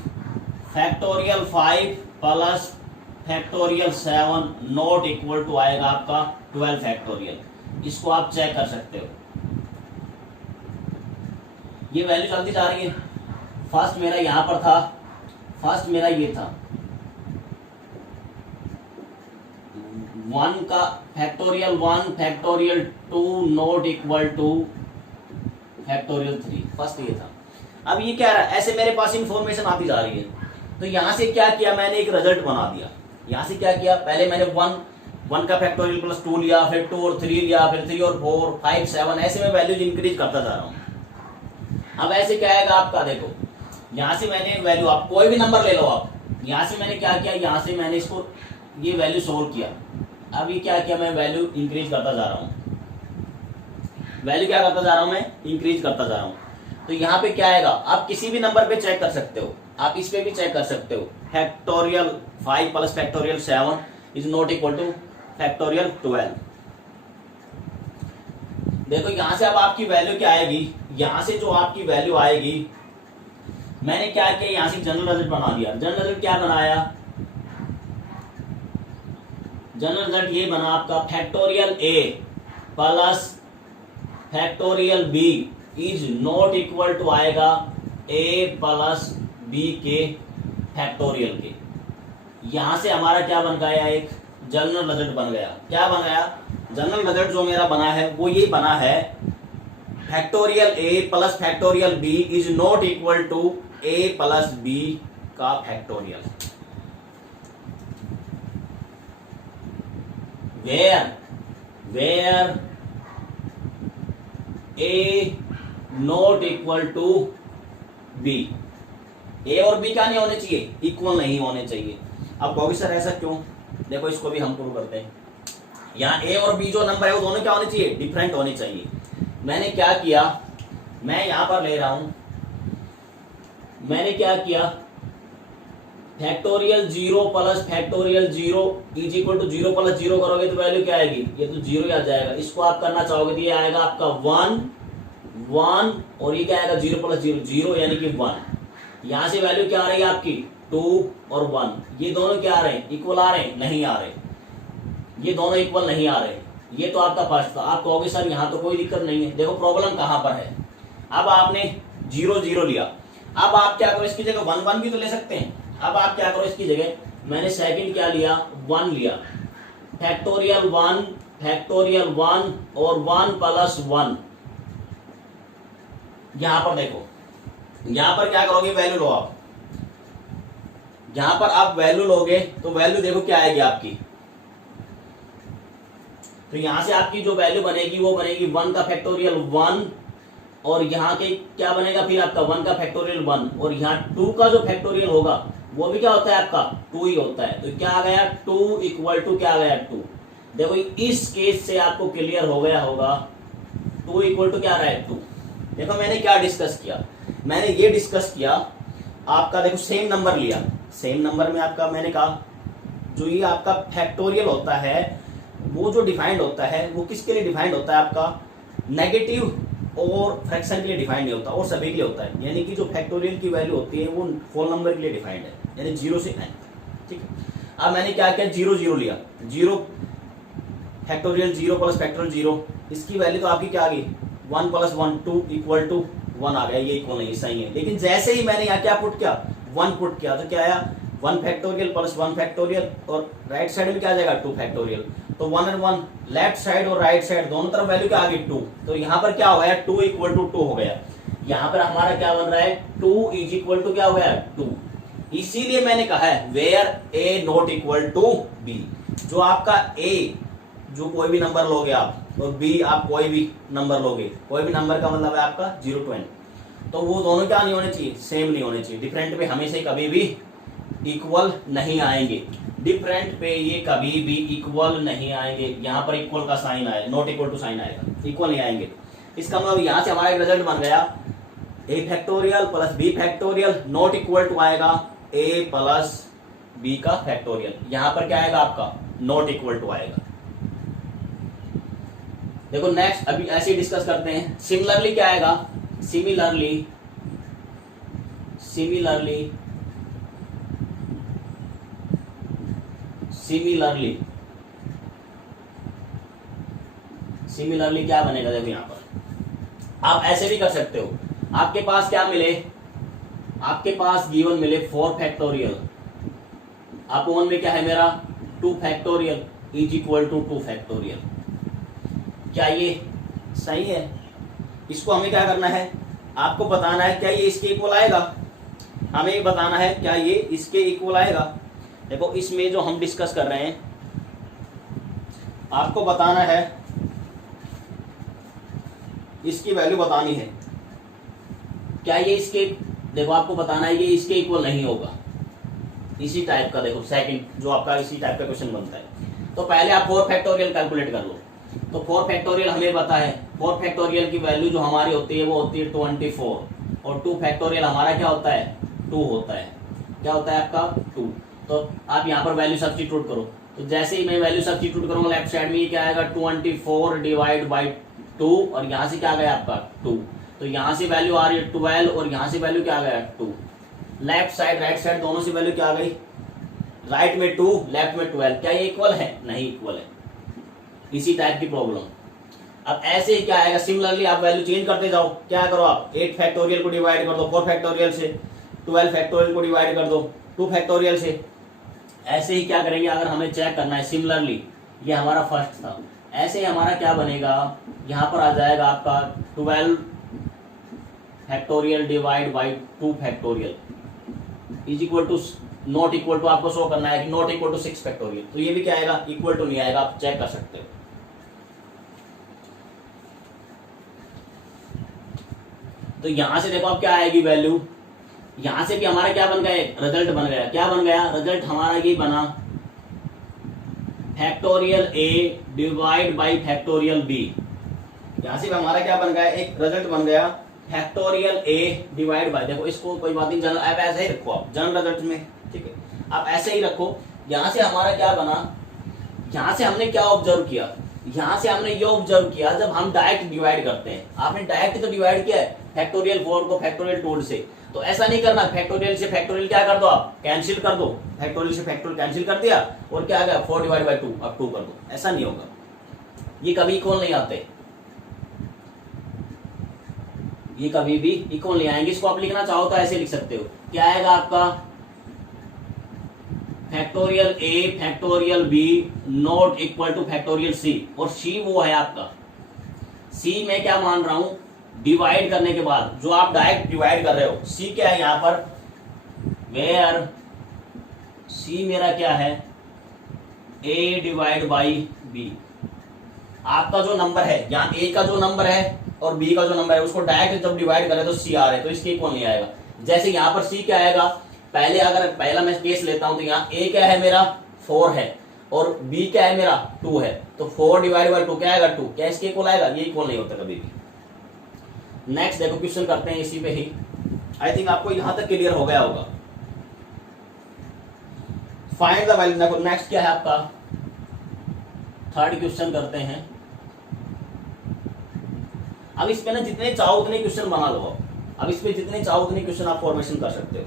factorial 5 plus factorial 7 not equal to आएगा आपका 12 फैक्टोरियल। इसको आप चेक कर सकते हो, ये वैल्यू चलती जा रही है। फर्स्ट मेरा यहां पर था, फर्स्ट मेरा ये था 1 का factorial 1 factorial 2 not equal to factorial 3, first ये था। अब ये क्या रहा, ऐसे मेरे पास इंफॉर्मेशन आती जा रही है। तो यहां से क्या किया मैंने, एक रिजल्ट बना दिया। यहां से क्या किया, पहले मैंने 1 का फैक्टोरियल प्लस 2 लिया, फिर 2 और 3 लिया, फिर 3 और 4 5 7, ऐसे में वैल्यूज इंक्रीज करता जा रहा हूं। अब ऐसे क्या आएगा आपका, देखो यहां से मैंने वैल्यू, आप कोई भी नंबर ले लो, आप यहां से मैंने क्या किया, यहां से मैंने इसको ये वैल्यू सोल्व किया, अब ये क्या किया, मैं वैल्यू इंक्रीज करता जा रहा हूँ, वैल्यू क्या करता जा रहा हूँ, मैं इंक्रीज करता जा रहा हूँ। तो यहाँ पे क्या आएगा, आप किसी भी नंबर पे चेक कर सकते हो, आप इस पे भी चेक कर सकते हो। Factorial 5 plus factorial 7 is not equal to factorial 12। देखो यहां से अब आपकी वैल्यू क्या आएगी, यहां से जो आपकी वैल्यू आएगी, मैंने क्या किया, यहां से जनरल रिजल्ट बना दिया। जनरल रिजल्ट क्या बनाया, जनरल रिजल्ट ये बना आपका factorial A plus factorial B is not equal to आएगा ए प्लस बी के फैक्टोरियल के। यहां से हमारा क्या बन गया, एक जनरल रिजल्ट बन गया। क्या बन गया, जनरल रिजल्ट जो मेरा बना है वो ये बना है, factorial A plus factorial B is not equal to A plus B का factorial. Where A not equal to B, A और बी क्या नहीं होने चाहिए, इक्वल नहीं होने चाहिए। अब कहोगे सर ऐसा क्यों, देखो इसको भी हम प्रूव करते हैं। यहाँ ए और बी जो नंबर है वो दोनों क्या होने चाहिए, डिफरेंट होने चाहिए। मैंने क्या किया, मैं यहां पर ले रहा हूं, मैंने क्या किया, factorial 0 plus factorial 0 is equal to 0 plus 0 करोगे तो वैल्यू क्या आएगी, ये तो 0 ही आ जाएगा। इसको आप करना चाहोगे तो ये आएगा आपका 1 1 और ये क्या आएगा 0 प्लस 0 0 यानी कि 1। यहां से वैल्यू क्या आ रही है आपकी 2 और 1, ये दोनों क्या आ रहे हैं, इक्वल आ रहे हैं, नहीं आ रहे, ये दोनों इक्वल नहीं आ रहे। ये तो आपका फर्स्ट था। आप कहोगे सर यहाँ तो कोई दिक्कत नहीं है, देखो प्रॉब्लम कहां पर है। अब आपने 0 0 लिया, अब आप क्या करो, इसकी जगह 1 1 भी तो ले सकते हैं। अब आप क्या करो, इसकी जगह मैंने सेकंड क्या लिया, 1 लिया, फैक्टोरियल 1 और 1 प्लस 1। यहां पर देखो, यहां पर क्या करोगे, वैल्यू लो आप, यहां पर आप वैल्यू लोगे तो वैल्यू देखो क्या आएगी आपकी। तो यहां से आपकी जो वैल्यू बनेगी वो बनेगी 1 का फैक्टोरियल 1 और यहाँ के क्या बनेगा फिर आपका 1 का फैक्टोरियल 1 और यहाँ 2 का जो फैक्टोरियल होगा वो भी क्या होता है आपका 2 ही होता है। तो क्या आ गया 2 इक्वल टू क्या आ गया 2। देखो इस केस से आपको क्लियर हो गया होगा 2 इक्वल टू क्या आ रहा है 2। देखो मैंने क्या डिस्कस किया, मैंने ये डिस्कस किया आपका, देखो सेम नंबर लिया, सेम नंबर में आपका मैंने कहा जो ये आपका फैक्टोरियल होता है वो जो डिफाइंड होता है वो किसके लिए डिफाइंड होता है, आपका नेगेटिव और फ्रैक्शन के लिए डिफाइंड नहीं होता और सभी के लिए होता है। यानी कि जो फैक्टोरियल की वैल्यू होती है वो होल नंबर के लिए डिफाइंड है, यानी 0 से n। ठीक है, अब मैंने क्या किया 0 0 लिया, 0 फैक्टोरियल 0 प्लस फैक्टोरियल 0, इसकी वैल्यू तो आपकी क्या आ गई 1 प्लस 1 2 इक्वल टू 1 आ गया, ये इक्वल नहीं सही है। लेकिन जैसे ही मैंने यहाँ क्या पुट किया 1 पुट किया तो क्या आया 1 फैक्टोरियल प्लस 1 फैक्टोरियल और राइट साइड में क्या आ जाएगा 2 फैक्टोरियल। तो 1 और 1 लेफ्ट साइड और राइट साइड दोनों तरफ वैल्यू क्या आ गई 2। तो यहाँ पर क्या हो गया 2 इक्वल टू 2 हो गया। यहाँ पर हमारा क्या बन रहा है 2 इज इक्वल टू क्या हो गया 2। इसीलिए मैंने कहा है where A not equal to B. जो आपका ए जो कोई भी नंबर लोगे आप और बी आप कोई भी नंबर लोगे, कोई भी नंबर का मतलब है आपका 0 to n, तो वो दोनों क्या नहीं होने चाहिए सेम नहीं होने चाहिए। डिफरेंट पे हमेशा कभी भी इक्वल नहीं आएंगे, डिफरेंट पे ये कभी भी इक्वल नहीं आएंगे। यहाँ पर इक्वल का साइन आएगा, नॉट इक्वल टू साइन आएगा, इक्वल नहीं आएंगे। इसका मतलब यहाँ से हमारा एक रिजल्ट बन गया A factorial plus B factorial not equal to आएगा ए प्लस बी का फैक्टोरियल। यहाँ पर क्या आएगा आपका नॉट इक्वल टू आएगा। देखो नेक्स्ट अभी ऐसे ही डिस्कस करते हैं। सिमिलरली क्या आएगा, सिमिलरली क्या बनेगा, देखो यहाँ पर आप ऐसे भी कर सकते हो। आपके पास क्या मिले, आपके पास गिवन मिले 4 फैक्टोरियल अपॉन में क्या है मेरा 2 factorial is equal to 2 factorial. क्या ये सही है? इसको हमें क्या करना है, आपको बताना है क्या ये इसके इक्वल आएगा, हमें बताना है क्या ये इसके इक्वल आएगा। देखो इसमें जो हम डिस्कस कर रहे हैं आपको बताना है, इसकी वैल्यू बतानी है क्या ये इसके, देखो आपको बताना है ये इसके इक्वल नहीं होगा, इसी टाइप का देखो सेकंड जो आपका इसी टाइप का क्वेश्चन बनता है। तो पहले आप 4 फैक्टोरियल कैलकुलेट कर लो। तो 4 फैक्टोरियल हमें पता है, 4 फैक्टोरियल की वैल्यू जो हमारी होती है वो होती है 24, और 2 फैक्टोरियल हमारा क्या होता है 2 होता है। क्या होता है आपका 2। तो आप यहाँ पर वैल्यू सब्स्टिट्यूट करो। तो जैसे ही मैं वैल्यू सब्स्टिट्यूट करूंगा लेफ्ट साइड में ये क्या आएगा 24 डिवाइड बाई 2, और यहाँ से क्या आ गया आपका 2। तो यहाँ से वैल्यू आ रही है 12 और यहाँ से वैल्यू क्या आ गया 2। लेफ्ट साइड राइट साइड दोनों से वैल्यू क्या आ गई, राइट में 2 लेफ्ट में 12। क्या ये इक्वल है? नहीं इक्वल है। इसी टाइप की प्रॉब्लम। अब ऐसे ही क्या आएगा, सिमिलरली आप वैल्यू चेंज करते जाओ। क्या करो आप 8 फैक्टोरियल को डिवाइड कर दो 4 फैक्टोरियल से, 12 फैक्टोरियल को डिवाइड कर दो 2 फैक्टोरियल से। ऐसे ही क्या करेंगे, अगर हमें चेक करना है सिमिलरली, ये हमारा फर्स्ट था, ऐसे ही हमारा क्या बनेगा, यहाँ पर आ जाएगा आपका 12 factorial divide by 2 factorial is equal to not equal to, आपको शो करना है कि नॉट इक्वल टू 6 फैक्टोरियल। तो ये भी क्या आएगा, इक्वल टू नहीं आएगा, आप चेक कर सकते हो। तो यहां से देखो अब क्या आएगी वैल्यू, यहां से भी हमारा क्या बन गया, रिजल्ट बन गया। क्या बन गया रिजल्ट हमारा, ये बना factorial A divide by factorial B. यहां से भी हमारा क्या बन गया, एक रिजल्ट बन गया फैक्टोरियल ए डिवाइड बाई, देखो इसको कोई बात नहीं, जनरल आप ऐसे ही रखो, आप जनरल रिजल्ट में, ठीक है, आप ऐसे ही रखो। यहां से हमारा क्या बना, यहां से हमने क्या ऑब्जर्व किया, यहां से हमने ये ऑब्जर्व किया जब हम डायरेक्ट डिवाइड करते हैं, आपने डायरेक्ट तो डिवाइड किया है फैक्टोरियल 4 को फैक्टोरियल 2 से, तो ऐसा नहीं करना, फैक्टोरियल से फैक्टोरियल क्या कर दो, आप कैंसिल कर दो, फैक्टोरियल से फैक्टोरियल कैंसिल कर दिया और क्या आ गया 4 डिवाइड बाई 2, अब 2 कर दो। ऐसा नहीं होगा, ये कभी इक्वल नहीं आते, ये कभी भी इक्वल नहीं आएंगे। इसको आप लिखना चाहो तो ऐसे लिख सकते हो, क्या आएगा आपका factorial A factorial B not equal to factorial C, और सी वो है आपका, सी मैं क्या मान रहा हूं, डिवाइड करने के बाद जो आप डायरेक्ट डिवाइड कर रहे हो, सी क्या है यहां पर, वेयर सी मेरा क्या है ए डिवाइड बाई बी। आपका जो नंबर है यहाँ ए का जो नंबर है और बी का जो नंबर है उसको डायरेक्ट जब डिवाइड करें तो सी आ रहा है, तो इसके इक्वल नहीं आएगा। जैसे यहाँ पर सी क्या आएगा, पहले अगर पहला मैं केस लेता हूं तो यहाँ ए क्या है मेरा 4 है और बी क्या है मेरा 2 है, तो 4 डिवाइड बाई 2 क्या आएगा 2, क्या इसके इक्वल आएगा, ये इक्वल नहीं होता कभी भी। नेक्स्ट देखो क्वेश्चन करते हैं इसी पे ही, आई थिंक आपको यहां तक क्लियर हो गया होगा। फाइंड द वैल्यू, देखो नेक्स्ट क्या है आपका, थर्ड क्वेश्चन करते हैं। अब इस पे ना जितने चाहो उतने क्वेश्चन बना लो, अब इस पे जितने चाहो उतने क्वेश्चन आप फॉर्मेशन कर सकते हो।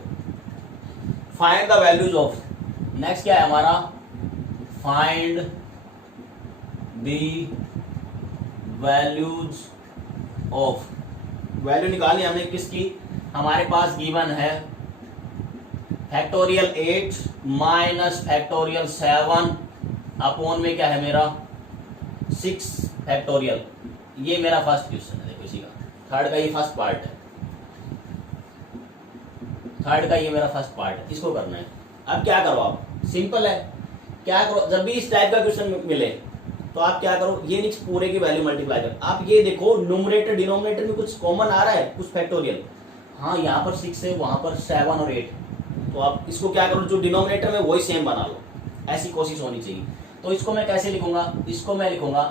Find the values of, next क्या है हमारा, find the values of, value निकालनी हमने किसकी, हमारे पास गिवन है फैक्टोरियल 8 माइनस फैक्टोरियल 7 अपॉन में क्या है मेरा 6 फैक्टोरियल। ये मेरा फर्स्ट क्वेश्चन है, देखो इसी का, थर्ड का ये फर्स्ट पार्ट है, थर्ड का ये मेरा फर्स्ट पार्ट है, इसको करना है। अब क्या करो आप, सिंपल है, क्या करो जब भी इस टाइप का क्वेश्चन मिले तो आप क्या करो, ये नीचे पूरे की वैल्यू मल्टीप्लाई करो। आप ये देखो न्यूमरेटर डिनोमिनेटर में कुछ कॉमन आ रहा है, कुछ फैक्टोरियल, हाँ यहाँ पर 6 है, वहां पर 7 और 8, तो आप इसको क्या करो, जो डिनोमिनेटर में वही सेम बना लो, ऐसी कोशिश होनी चाहिए। तो इसको मैं कैसे लिखूंगा, इसको मैं लिखूंगा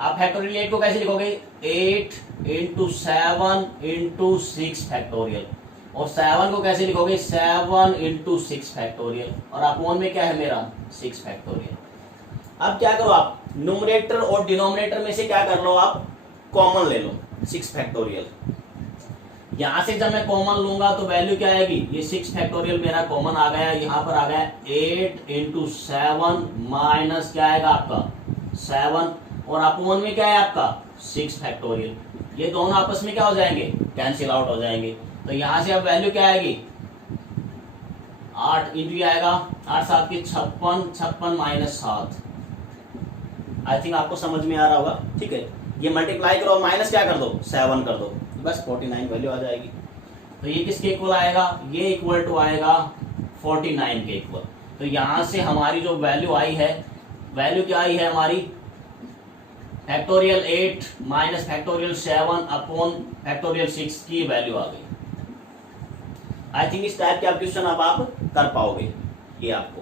आप फैक्टोरियल 8 को कैसे लिखोगे, 8 इंटू 7 इंटू 6 फैक्टोरियल, और 7 को कैसे लिखोगे 7 इंटू 6 फैक्टोरियल, और अपॉन में क्या है मेरा 6 फैक्टोरियल। अब क्या करो आप न्यूमरेटर और डिनोमिनेटर में से क्या कर लो, आप कॉमन ले लो 6 फैक्टोरियल। यहां से जब मैं कॉमन लूंगा तो वैल्यू क्या आएगी, ये 6 फैक्टोरियल मेरा कॉमन आ गया, यहां पर आ गया 8 इंटू 7 माइनस क्या आएगा आपका 7, और अपॉन में क्या है आपका 6 फैक्टोरियल। ये दोनों आपस में क्या हो जाएंगे, कैंसिल आउट हो जाएंगे। तो यहां से अब वैल्यू क्या आएगी 8 इंटू आएगा 8 7 के 56, 56 माइनस 7। आई थिंक आपको समझ में आ रहा होगा, ठीक है। ये मल्टीप्लाई करो, माइनस क्या कर दो 7 कर दो, बस 49 वैल्यू आ जाएगी। तो ये किसके इक्वल आएगा, ये इक्वल टू आएगा 49 के इक्वल। तो यहां से हमारी जो वैल्यू आई है, वैल्यू क्या आई है हमारी factorial 8 minus factorial 7 upon factorial 6 की वैल्यू आ गई। आई थिंक इस टाइप के आप क्वेश्चन आप कर पाओगे। ये आपको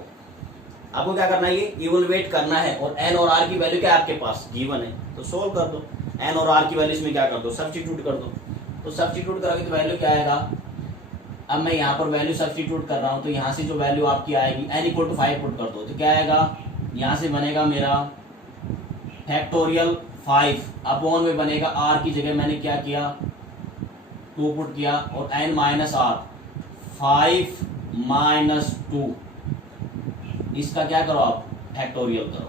क्या करना है, ये इवैल्यूएट करना है, और एन और आर की वैल्यू क्या है आपके पास गिवन है, तो सोल्व कर दो। एन और आर की वैल्यू इसमें क्या कर दो, सब्स्टिट्यूट कर दो। तो सब्स्टिट्यूट करोगे तो वैल्यू क्या आएगा, अब मैं यहाँ पर वैल्यू सब्स्टिट्यूट कर रहा हूँ, तो यहाँ से जो वैल्यू आपकी आएगी n इक्वल टू 5 पुट कर दो, तो क्या आएगा, यहाँ से बनेगा मेरा फैक्टोरियल 5 अपॉन में बनेगा r की जगह मैंने क्या किया 2 पुट किया, और n माइनस आर 5 माइनस 2, इसका क्या करो आप फैक्टोरियल करो।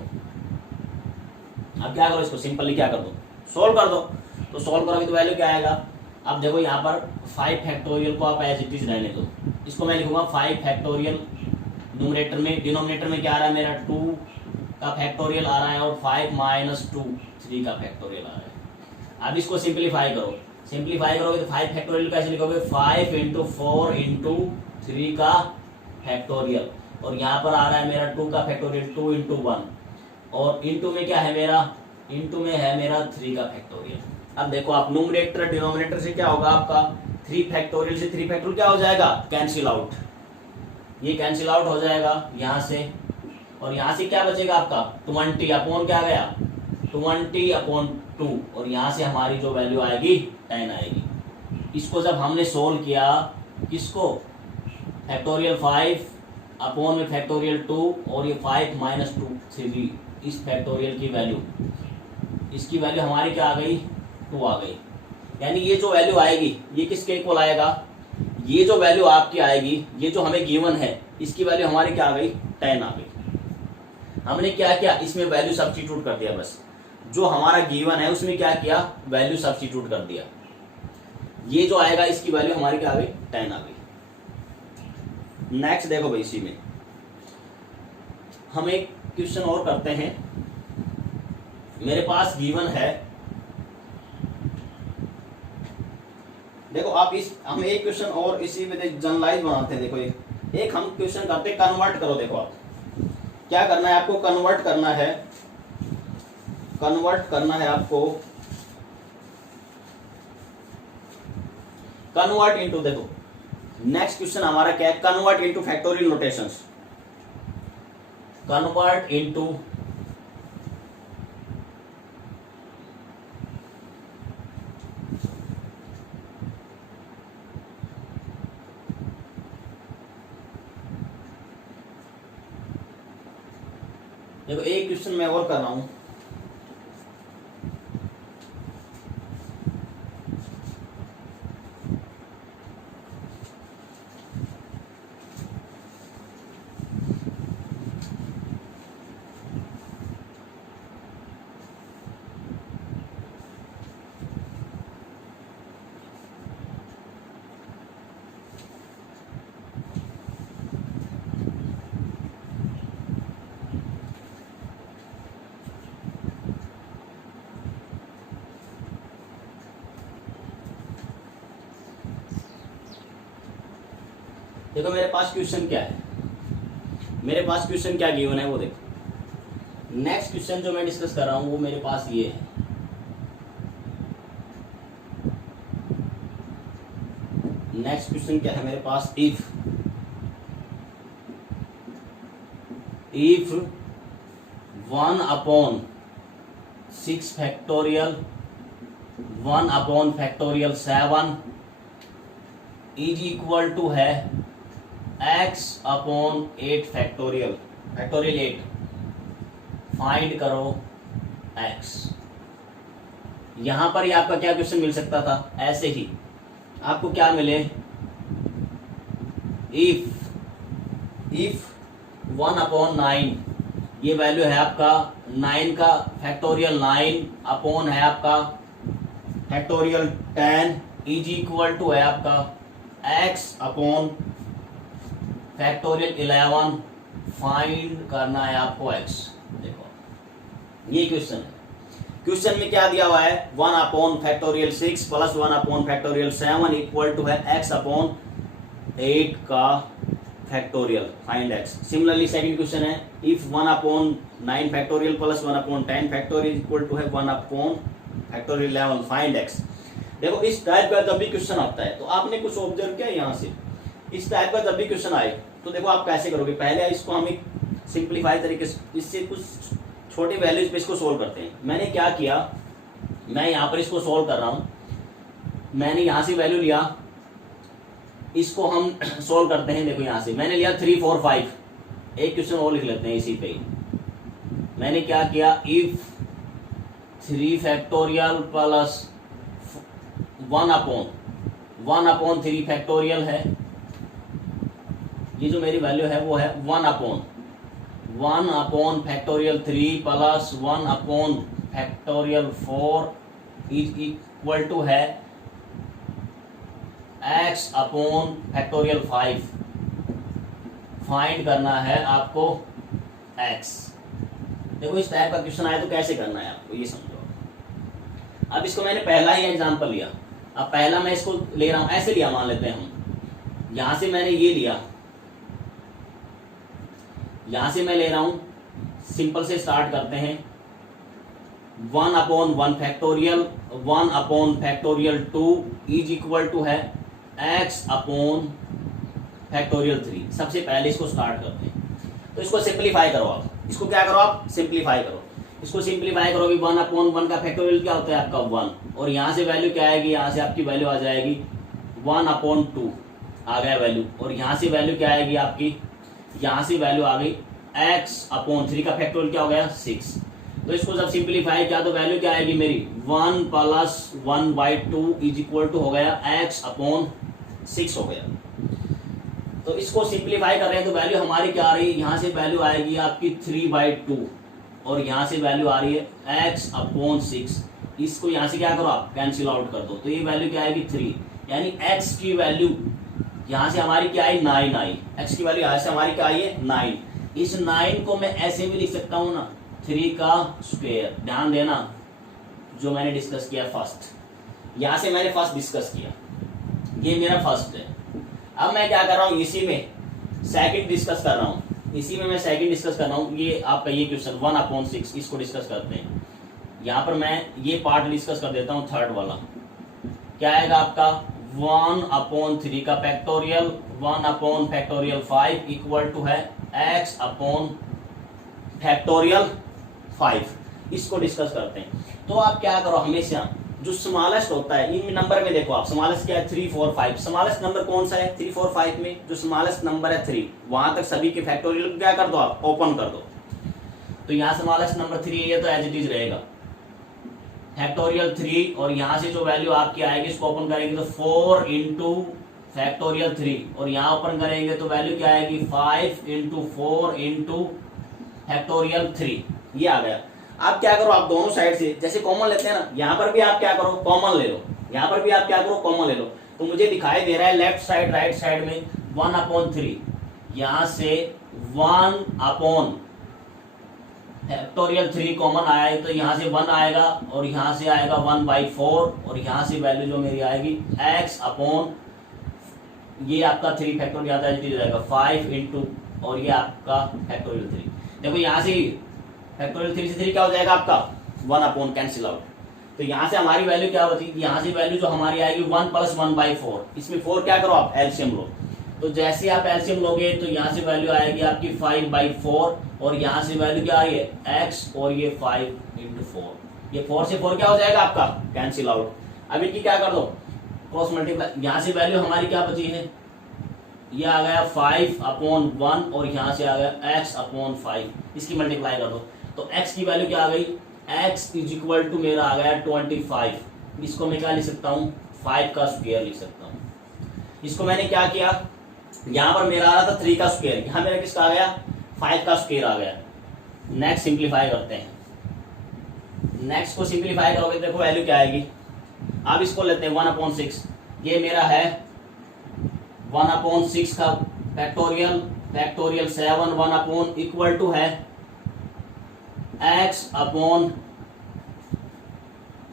अब क्या करो, इसको सिंपली क्या कर दो, सोल्व कर दो। तो सोल्व करोगे तो वैल्यू क्या आएगा, अब देखो यहाँ पर 5 फैक्टोरियल को आप एज इट इज रहने दो, इसको मैं लिखूंगा 5 फैक्टोरियल, न्यूमरेटर में, डिनोमिनेटर में क्या आ रहा है मेरा 2 का फैक्टोरियल आ रहा है, और 5 माइनस 2 3 का फैक्टोरियल आ रहा है। अब इसको सिंप्लीफाई करो, सिंप्लीफाई करोगे तो 5 फैक्टोरियल कैसे लिखोगे, 5 इंटू 4 इंटू 3 का फैक्टोरियल, और यहाँ पर आ रहा है मेरा 2 का फैक्टोरियल 2 इंटू 1, और इंटू में क्या है मेरा, इंटू में है मेरा 3 का फैक्टोरियल। अब देखो आप न्यूमरेटर डिनोमिनेटर से क्या होगा आपका 3 फैक्टोरियल से 3 फैक्टोरियल क्या हो जाएगा, कैंसिल आउट, ये कैंसिल आउट हो जाएगा यहाँ से, और यहाँ से क्या बचेगा आपका 20 अपॉन क्या गया 20 अपॉन 2, और यहाँ से हमारी जो वैल्यू आएगी 10 आएगी। इसको जब हमने सोल्व किया, किसको फैक्टोरियल 5 अपॉन में फैक्टोरियल 2, और ये 5 माइनस 2 3, इस फैक्टोरियल की वैल्यू, इसकी वैल्यू हमारी क्या आ गई 2 आ गई। यानी ये जो वैल्यू आएगी ये किसके इक्वल आएगा, ये जो वैल्यू आपकी आएगी, ये जो हमें गिवन है, इसकी वैल्यू हमारी क्या आ गई 10 आ गई। हमने क्या किया, इसमें वैल्यू सब्स्टिट्यूट कर दिया, बस जो हमारा गिवन है उसमें क्या किया वैल्यू सब्स्टिट्यूट कर दिया, ये जो आएगा इसकी वैल्यू हमारी क्या आ गई 10 आ गई। नेक्स्ट देखो भाई, इसी में हम एक क्वेश्चन और करते हैं। मेरे पास गिवन है, देखो आप हम एक क्वेश्चन और इसी में जनरलाइज बनाते हैं। देखो एक हम क्वेश्चन करते हैं, कन्वर्ट करो। देखो आप क्या करना है, आपको कन्वर्ट करना है, आपको कन्वर्ट इनटू, देखो नेक्स्ट क्वेश्चन हमारा क्या है, convert into factorial notations, convert into देखो एक क्वेश्चन मैं और कर रहा हूं, देखो मेरे पास क्वेश्चन क्या है, मेरे पास क्वेश्चन क्या गिवन है वो देखो। नेक्स्ट क्वेश्चन जो मैं डिस्कस कर रहा हूं वो मेरे पास ये है, नेक्स्ट क्वेश्चन क्या है मेरे पास, इफ 1/6 फैक्टोरियल 1/फैक्टोरियल 7 इज इक्वल टू है x/8 फैक्टोरियल 8, फाइंड करो x। यहां पर ही आपका क्या क्वेश्चन मिल सकता था, ऐसे ही आपको क्या मिले, इफ 1/9, ये वैल्यू है आपका 9 का फैक्टोरियल 9 अपॉन है आपका फैक्टोरियल 10 इज इक्वल टू है आपका x/, फैक्टोरियल 11, फाइंड करना है आपको x। देखो ये क्वेश्चन है, क्वेश्चन में क्या दिया हुआ है 1/फैक्टोरियल 6 प्लस 1/फैक्टोरियल 7 इक्वल टू है x/8 का factorial, find x। Similarly second question है, if 1/9 factorial plus 1/10 factorial equal to है 1/फैक्टोरियल 11, फाइंड x। देखो इस टाइप का जब भी क्वेश्चन आता है तो आपने कुछ ऑब्जर्व किया, यहाँ से इस टाइप का जब भी क्वेश्चन आए तो देखो आप कैसे करोगे। पहले इसको हम एक सिंप्लीफाई तरीके से इससे कुछ छोटे वैल्यूज पे इसको सोल्व करते हैं। मैंने क्या किया, मैं यहाँ पर इसको सोल्व कर रहा हूँ। मैंने यहाँ से वैल्यू लिया, इसको हम सोल्व करते हैं। देखो यहाँ से मैंने लिया 3 4 5। एक क्वेश्चन और लिख लेते हैं इसी पे। मैंने क्या किया, if 3 factorial plus 1 upon 3 factorial है, ये जो मेरी वैल्यू है वो है 1 upon factorial 3 plus 1 upon factorial 4 is equal to है x अपॉन फैक्टोरियल 5। फाइंड करना है आपको x। देखो इस टाइप का क्वेश्चन आया तो कैसे करना है आपको ये समझो। अब इसको मैंने पहला ही एग्जांपल लिया। अब पहला मैं इसको ले रहा हूं, ऐसे लिया मान लेते हैं हम। यहां से मैंने ये लिया, यहां से मैं ले रहा हूं, सिंपल से स्टार्ट करते हैं। 1 upon 1 factorial 1 upon factorial 2 is equal to है x अपॉन फैक्टोरियल 3। सबसे पहले इसको स्टार्ट करते हैं, तो इसको सिंप्लीफाई करो आप। इसको क्या करो आप, सिंप्लीफाई करो। इसको सिंप्लीफाई करोगे 1 अपॉन 1 का फैक्टोरियल क्या होता है आपका 1, और यहाँ से वैल्यू क्या आएगी, यहाँ से आपकी वैल्यू आ जाएगी 1 अपॉन 2 आ गया वैल्यू, और यहाँ से वैल्यू क्या आएगी आपकी, यहाँ से वैल्यू आ गई x अपॉन 3 का फैक्टोरियल क्या हो गया 6। तो इसको जब सिंप्लीफाई किया तो वैल्यू क्या आएगी मेरी 1 प्लस 1/2 इज इक्वल टू हो गया x अपॉन 6 हो गया। तो इसको सिंप्लीफाई कर रहे हैं तो वैल्यू हमारी क्या आ रही है, यहाँ से वैल्यू आएगी आपकी 3/2 और यहाँ से वैल्यू आ रही है x अपॉन 6। इसको यहाँ से क्या करो आप, कैंसिल आउट कर दो, तो ये वैल्यू क्या आएगी 3, यानी x की वैल्यू यहाँ से हमारी क्या आई 9 आई। x की वैल्यू यहाँ से हमारी क्या आई है 9। इस 9 को मैं ऐसे भी लिख सकता हूँ ना, 3 का स्क्वायर। ध्यान देना जो मैंने डिस्कस किया फर्स्ट, यहाँ से मैंने फर्स्ट डिस्कस किया, ये मेरा फर्स्ट है। अब मैं क्या कर रहा हूँ, इसी में सेकंड डिस्कस कर रहा हूँ, इसी में मैं सेकंड डिस्कस कर रहा हूँ। ये आपका ये क्वेश्चन 1 अपॉन 6 इसको डिस्कस करते हैं। यहाँ पर मैं ये पार्ट डिस्कस कर देता हूँ थर्ड वाला। क्या आएगा आपका 1 अपॉन 3 का factorial 1 upon factorial 5 equal to है x अपॉन फैक्टोरियल 5। इसको डिस्कस करते हैं। तो आप क्या करो, हमेशा जो स्मॉलेस्ट होता है इन नंबर में, देखो आप स्मॉलेस्ट क्या है 3 4 5। स्मॉलेस्ट नंबर कौन सा है 3 4 5 में, जो स्मॉलेस्ट नंबर है 3, वहां तक सभी के फैक्टोरियल क्या कर दो आप, ओपन कर दो। तो यहाँ स्मॉलेस्ट नंबर 3 है तो एज इट इज रहेगा फैक्टोरियल 3, और यहाँ से जो वैल्यू आपकी आएगी इसको ओपन करेंगे तो 4 इंटू फैक्टोरियल 3, और यहाँ ओपन करेंगे तो वैल्यू क्या आएगी 5 इंटू 4 इंटू फैक्टोरियल 3। ये आ गया। आप क्या करो, आप दोनों साइड से जैसे कॉमन लेते हैं ना, यहाँ पर भी आप क्या करो कॉमन ले लो, यहाँ पर भी आप क्या करो कॉमन ले लो। तो मुझे दिखाई दे रहा है लेफ्ट साइड राइट साइड में 1 अपॉन 3, यहाँ से 1 अपॉन फैक्टोरियल 3 कॉमन आया है तो यहाँ से 1 आएगा, और यहाँ से आएगा 1/4, और यहाँ से वैल्यू जो मेरी आएगी x अपॉन ये आपका 3 फैक्टोरियल आता है जाएगा 5 इंटू, और ये आपका फैक्टोरियल 3। देखो यहाँ से फैक्टोरियल 3 से 3 क्या हो जाएगा आपका 1 अपॉन कैंसिल आउट। तो यहाँ से हमारी वैल्यू क्या होती है, यहाँ से वैल्यू जो हमारी आएगी 1 प्लस 1/4। इसमें 4 क्या करो आप एलसीएम लो, तो जैसे आप एलसीएम लोगे तो यहाँ से वैल्यू आएगी आपकी 5/4, और यहाँ से वैल्यू क्या आ रही है x, और ये 5 इंटू 4, ये 4 से 4 क्या हो जाएगा आपका कैंसिल आउट। अब इनकी क्या कर दो क्रॉस मल्टीप्लाई, यहाँ से वैल्यू हमारी क्या बची है, ये आ गया 5 अपॉन 1, और यहाँ से आ गया x अपॉन 5। इसकी मल्टीप्लाई कर दो तो x की वैल्यू क्या आ गई, x इज इक्वल टू मेरा आ गया 25। इसको मैं क्या लिख सकता हूँ 5 का स्क्वायर लिख सकता हूँ। इसको मैंने क्या किया, यहाँ पर मेरा आ रहा था 3 का स्क्वायर, यहाँ मेरा किसका आ गया 5 का स्क्वायर आ गया। नेक्स्ट सिंप्लीफाई करते हैं। नेक्स्ट को सिंप्लीफाई करोगे देखो वैल्यू क्या आएगी। अब इसको लेते हैं 1 अपॉन 6, ये मेरा है 1 अपॉन 6 का फैक्टोरियल 7 1 अपॉन इक्वल टू है x अपॉन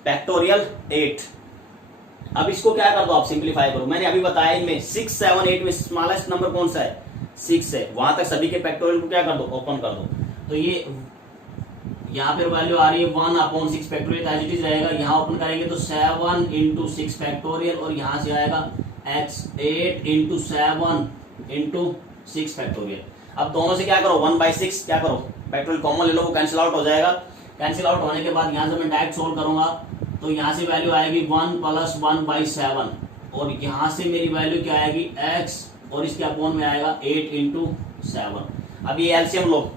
फैक्टोरियल 8। अब इसको क्या कर दो आप सिंप्लीफाई करो। मैंने अभी बताया इनमें 6 7 8 में स्मॉलेस्ट नंबर कौन सा है 6 है, वहां तक सभी के फैक्टोरियल को क्या कर दो ओपन कर दो। तो ये यहाँ पे वैल्यू आ रही है 1 upon 6 factorial as it is रहेगा। यहाँ ओपन करेंगे तो 7 इंटू 6 फैक्टोरियल, और यहाँ से आएगा एक्स 8 इंटू 7 इंटू 6 फैक्टोरियल। अब दोनों से क्या करो 1/6 क्या करो फैक्टोरियल कॉमन ले लो, वो कैंसिल आउट हो जाएगा। कैंसिल आउट होने के बाद यहाँ से मैं डायरेक्ट सोल्व करूंगा तो यहाँ से वैल्यू आएगी 1 + 1/7 और यहाँ से मेरी वैल्यू क्या आएगी x और इसके अपॉन में आएगा 8 इंटू 7। अब ये एलसीएम लो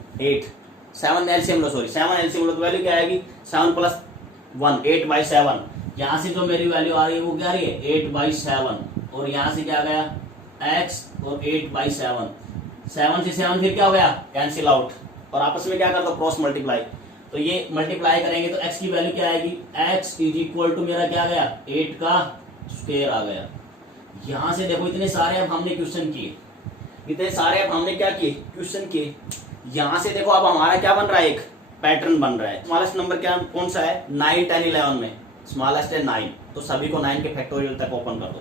7 एलसीएम लो सॉरी 7 एलसीएम लो तो वैल्यू क्या आएगी 7 + 1 8/7। यहाँ से जो मेरी वैल्यू आ रही है वो क्या आ रही है 8/7 और यहाँ से क्या गया x और 8/7। 7 से 7 फिर क्या हो गया कैंसिल आउट और आपस में क्या कर दो क्रॉस मल्टीप्लाई। तो ये मल्टीप्लाई करेंगे तो x की वैल्यू क्या आएगी x = मेरा क्या गया 8 का स्क्वायर आ गया। यहां से देखो इतने सारे अब हमने क्वेश्चन किए, इतने सारे अब हमने क्या किए क्वेश्चन किए। यहां से देखो अब हमारा क्या बन रहा है एक पैटर्न बन रहा है। स्मॉलेस्ट नंबर क्या कौन सा है 9 10 11 में स्मॉलेस्ट है 9 तो सभी को 9 के फैक्टोरियल तक ओपन कर दो।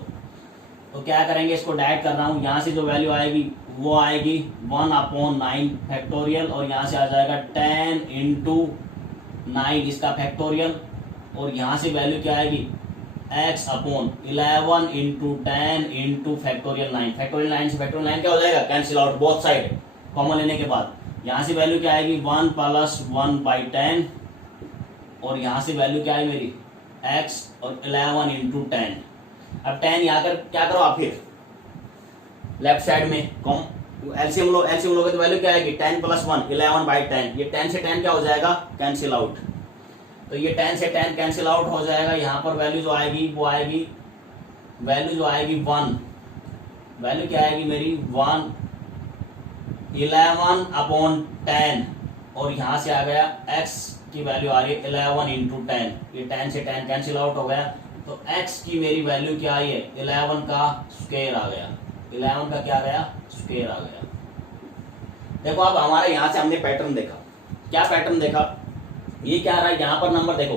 तो क्या करेंगे इसको डायरेक्ट कर रहा हूं, यहाँ से जो वैल्यू आएगी वो आएगी 1/9 फैक्टोरियल और यहाँ से आ जाएगा 10 इंटू 9 इसका फैक्टोरियल और यहाँ से वैल्यू क्या आएगी x/11 into 10 into factorial 9। Factorial 9 से फैक्टोरियल 9 क्या हो जाएगा cancel out both side common लेने के बाद। यहाँ से वैल्यू क्या आएगी 1 + 1/10 और यहाँ से वैल्यू क्या है मेरी x और 11 इंटू 10। अब 10 यहाँ कर क्या करो आप फिर लेफ्ट साइड में एलसीएम लोगे तो वैल्यू क्या आएगी 10 + 1 11/10। ये 10 से 10 क्या हो जाएगा कैंसिल आउट तो ये 10 से 10 कैंसिल आउट हो जाएगा। यहाँ पर वैल्यू जो आएगी वो आएगी वैल्यू जो आएगी 1 वैल्यू क्या आएगी मेरी 1 11/10 और यहाँ से आ गया x की वैल्यू आ रही है 11 इंटू 10। ये 10 से 10 कैंसिल आउट हो गया तो x की मेरी वैल्यू क्या आई है 11 का स्क्वायर आ गया। 11 का क्या गया स्क्वायर आ गया। देखो अब हमारे यहाँ से हमने पैटर्न देखा, क्या पैटर्न देखा ये क्या आ रहा है यहाँ पर नंबर देखो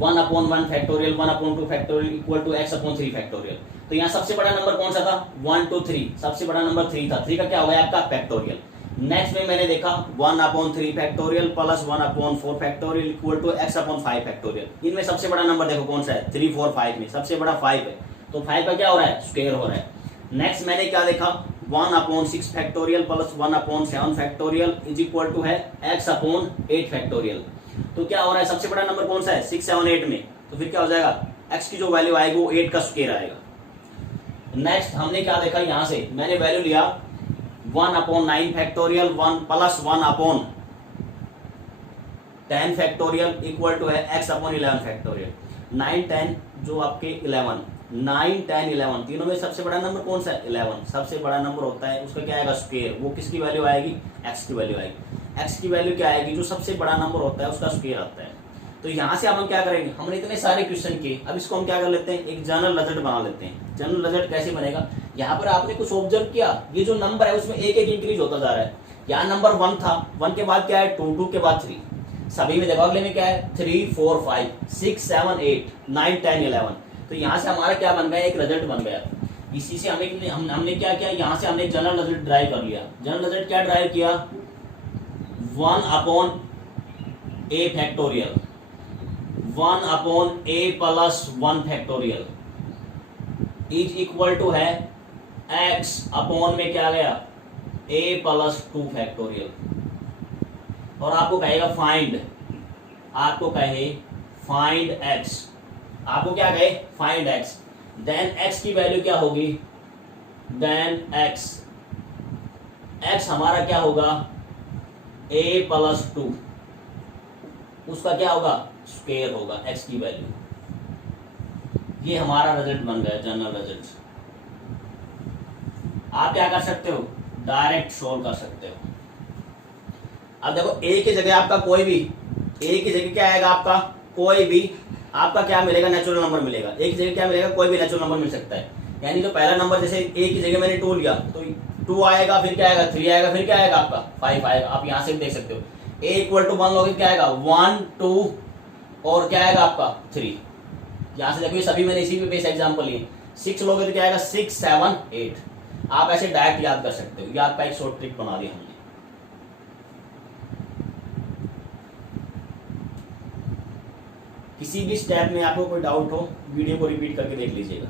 1/1 फैक्टोरियल 1/2 फैक्टोरियल = x/3 फैक्टोरियल। तो यहाँ सबसे बड़ा नंबर कौन सा था 1 2 3 सबसे बड़ा नंबर 3 था। 3 का क्या हो गया आपका फैक्टोरियल। नेक्स्ट में मैंने देखा 1/3 फैक्टोरियल + 1/4 फैक्टोरियल = x/5 फैक्टोरियल। इनमें सबसे बड़ा नंबर देखो कौन सा है 3 4 5 में सबसे बड़ा 5 है तो 5 का क्या हो रहा है स्क्वायर हो रहा है। नेक्स्ट मैंने क्या देखा 1/6 फैक्टोरियल + 1/7 फैक्टोरियल = है x/8 फैक्टोरियल। तो क्या हो रहा है सबसे बड़ा नंबर कौन सा है 6 7 8 में तो फिर क्या हो जाएगा x की जो वैल्यू आएगी वो 8 का स्क्वायर आएगा। नेक्स्ट हमने क्या देखा यहाँ से मैंने वैल्यू लिया 1/9 फैक्टोरियल 1 + 1/10 फैक्टोरियल = है x/11 फैक्टोरियल। 9 10 जो आपके 11 9 10 11 तीनों में सबसे बड़ा नंबर कौन सा है 11 सबसे बड़ा नंबर होता है उसका क्या आएगा स्क्वायर। वो किसकी वैल्यू आएगी x की वैल्यू आएगी। x की वैल्यू क्या आएगी जो सबसे बड़ा नंबर होता है उसका स्क्वायर आता है। तो यहाँ से हम क्या करेंगे हमने इतने सारे क्वेश्चन किए अब इसको हम क्या कर लेते हैं एक जनरल रिजल्ट बना लेते हैं। जनरल रिजल्ट कैसे बनेगा यहाँ पर आपने कुछ ऑब्जर्व किया ये जो नंबर है उसमें एक एक इंक्रीज होता जा रहा है। यहाँ नंबर 1 था 1 के बाद क्या है 2 2 के बाद 3 सभी में देखो अगले में क्या है 3 4 5 6 7 8 9 10 11। तो यहाँ से हमारा क्या बन गया एक रिजल्ट बन गया। इसी से हमने क्या किया यहाँ से हमने जनरल रिजल्ट ड्राइव कर लिया। जनरल रिजल्ट क्या ड्राइव किया 1/a फैक्टोरियल 1/a + 1 फैक्टोरियल = है x/, में क्या गया a + 2 फैक्टोरियल। और आपको कहेगा फाइंड x आपको क्या कहे फाइंड x देन x की वैल्यू क्या होगी देन x हमारा क्या होगा a + 2 उसका क्या होगा स्क्वायर होगा x की वैल्यू। ये हमारा रिजल्ट बन गया जनरल रिजल्ट। आप क्या कर सकते हो डायरेक्ट सोल्व कर सकते हो। अब देखो a की जगह आपका कोई भी a की जगह क्या आएगा आपका कोई भी आपका क्या मिलेगा नेचुरल नंबर मिलेगा। a की जगह क्या मिलेगा कोई भी नेचुरल नंबर मिल सकता है। यानी तो पहला नंबर जैसे a की जगह मैंने 2 लिया तो 2 आएगा फिर क्या आएगा 3 आएगा फिर क्या आएगा आपका 5 आएगा। आप यहां से देख सकते हो a = 1 लोगे क्या आएगा 1 2 और क्या आएगा आपका 3। यहां से देखो सभी मैंने इसी पे बेस एग्जांपल लिए। 6 लोगे तो क्या आएगा 6 7 8। आप ऐसे डायरेक्ट याद कर सकते हो। ये आपका एक शॉर्ट ट्रिक बना दिया हमने। किसी भी स्टेप में आपको कोई डाउट हो वीडियो को रिपीट करके देख लीजिएगा।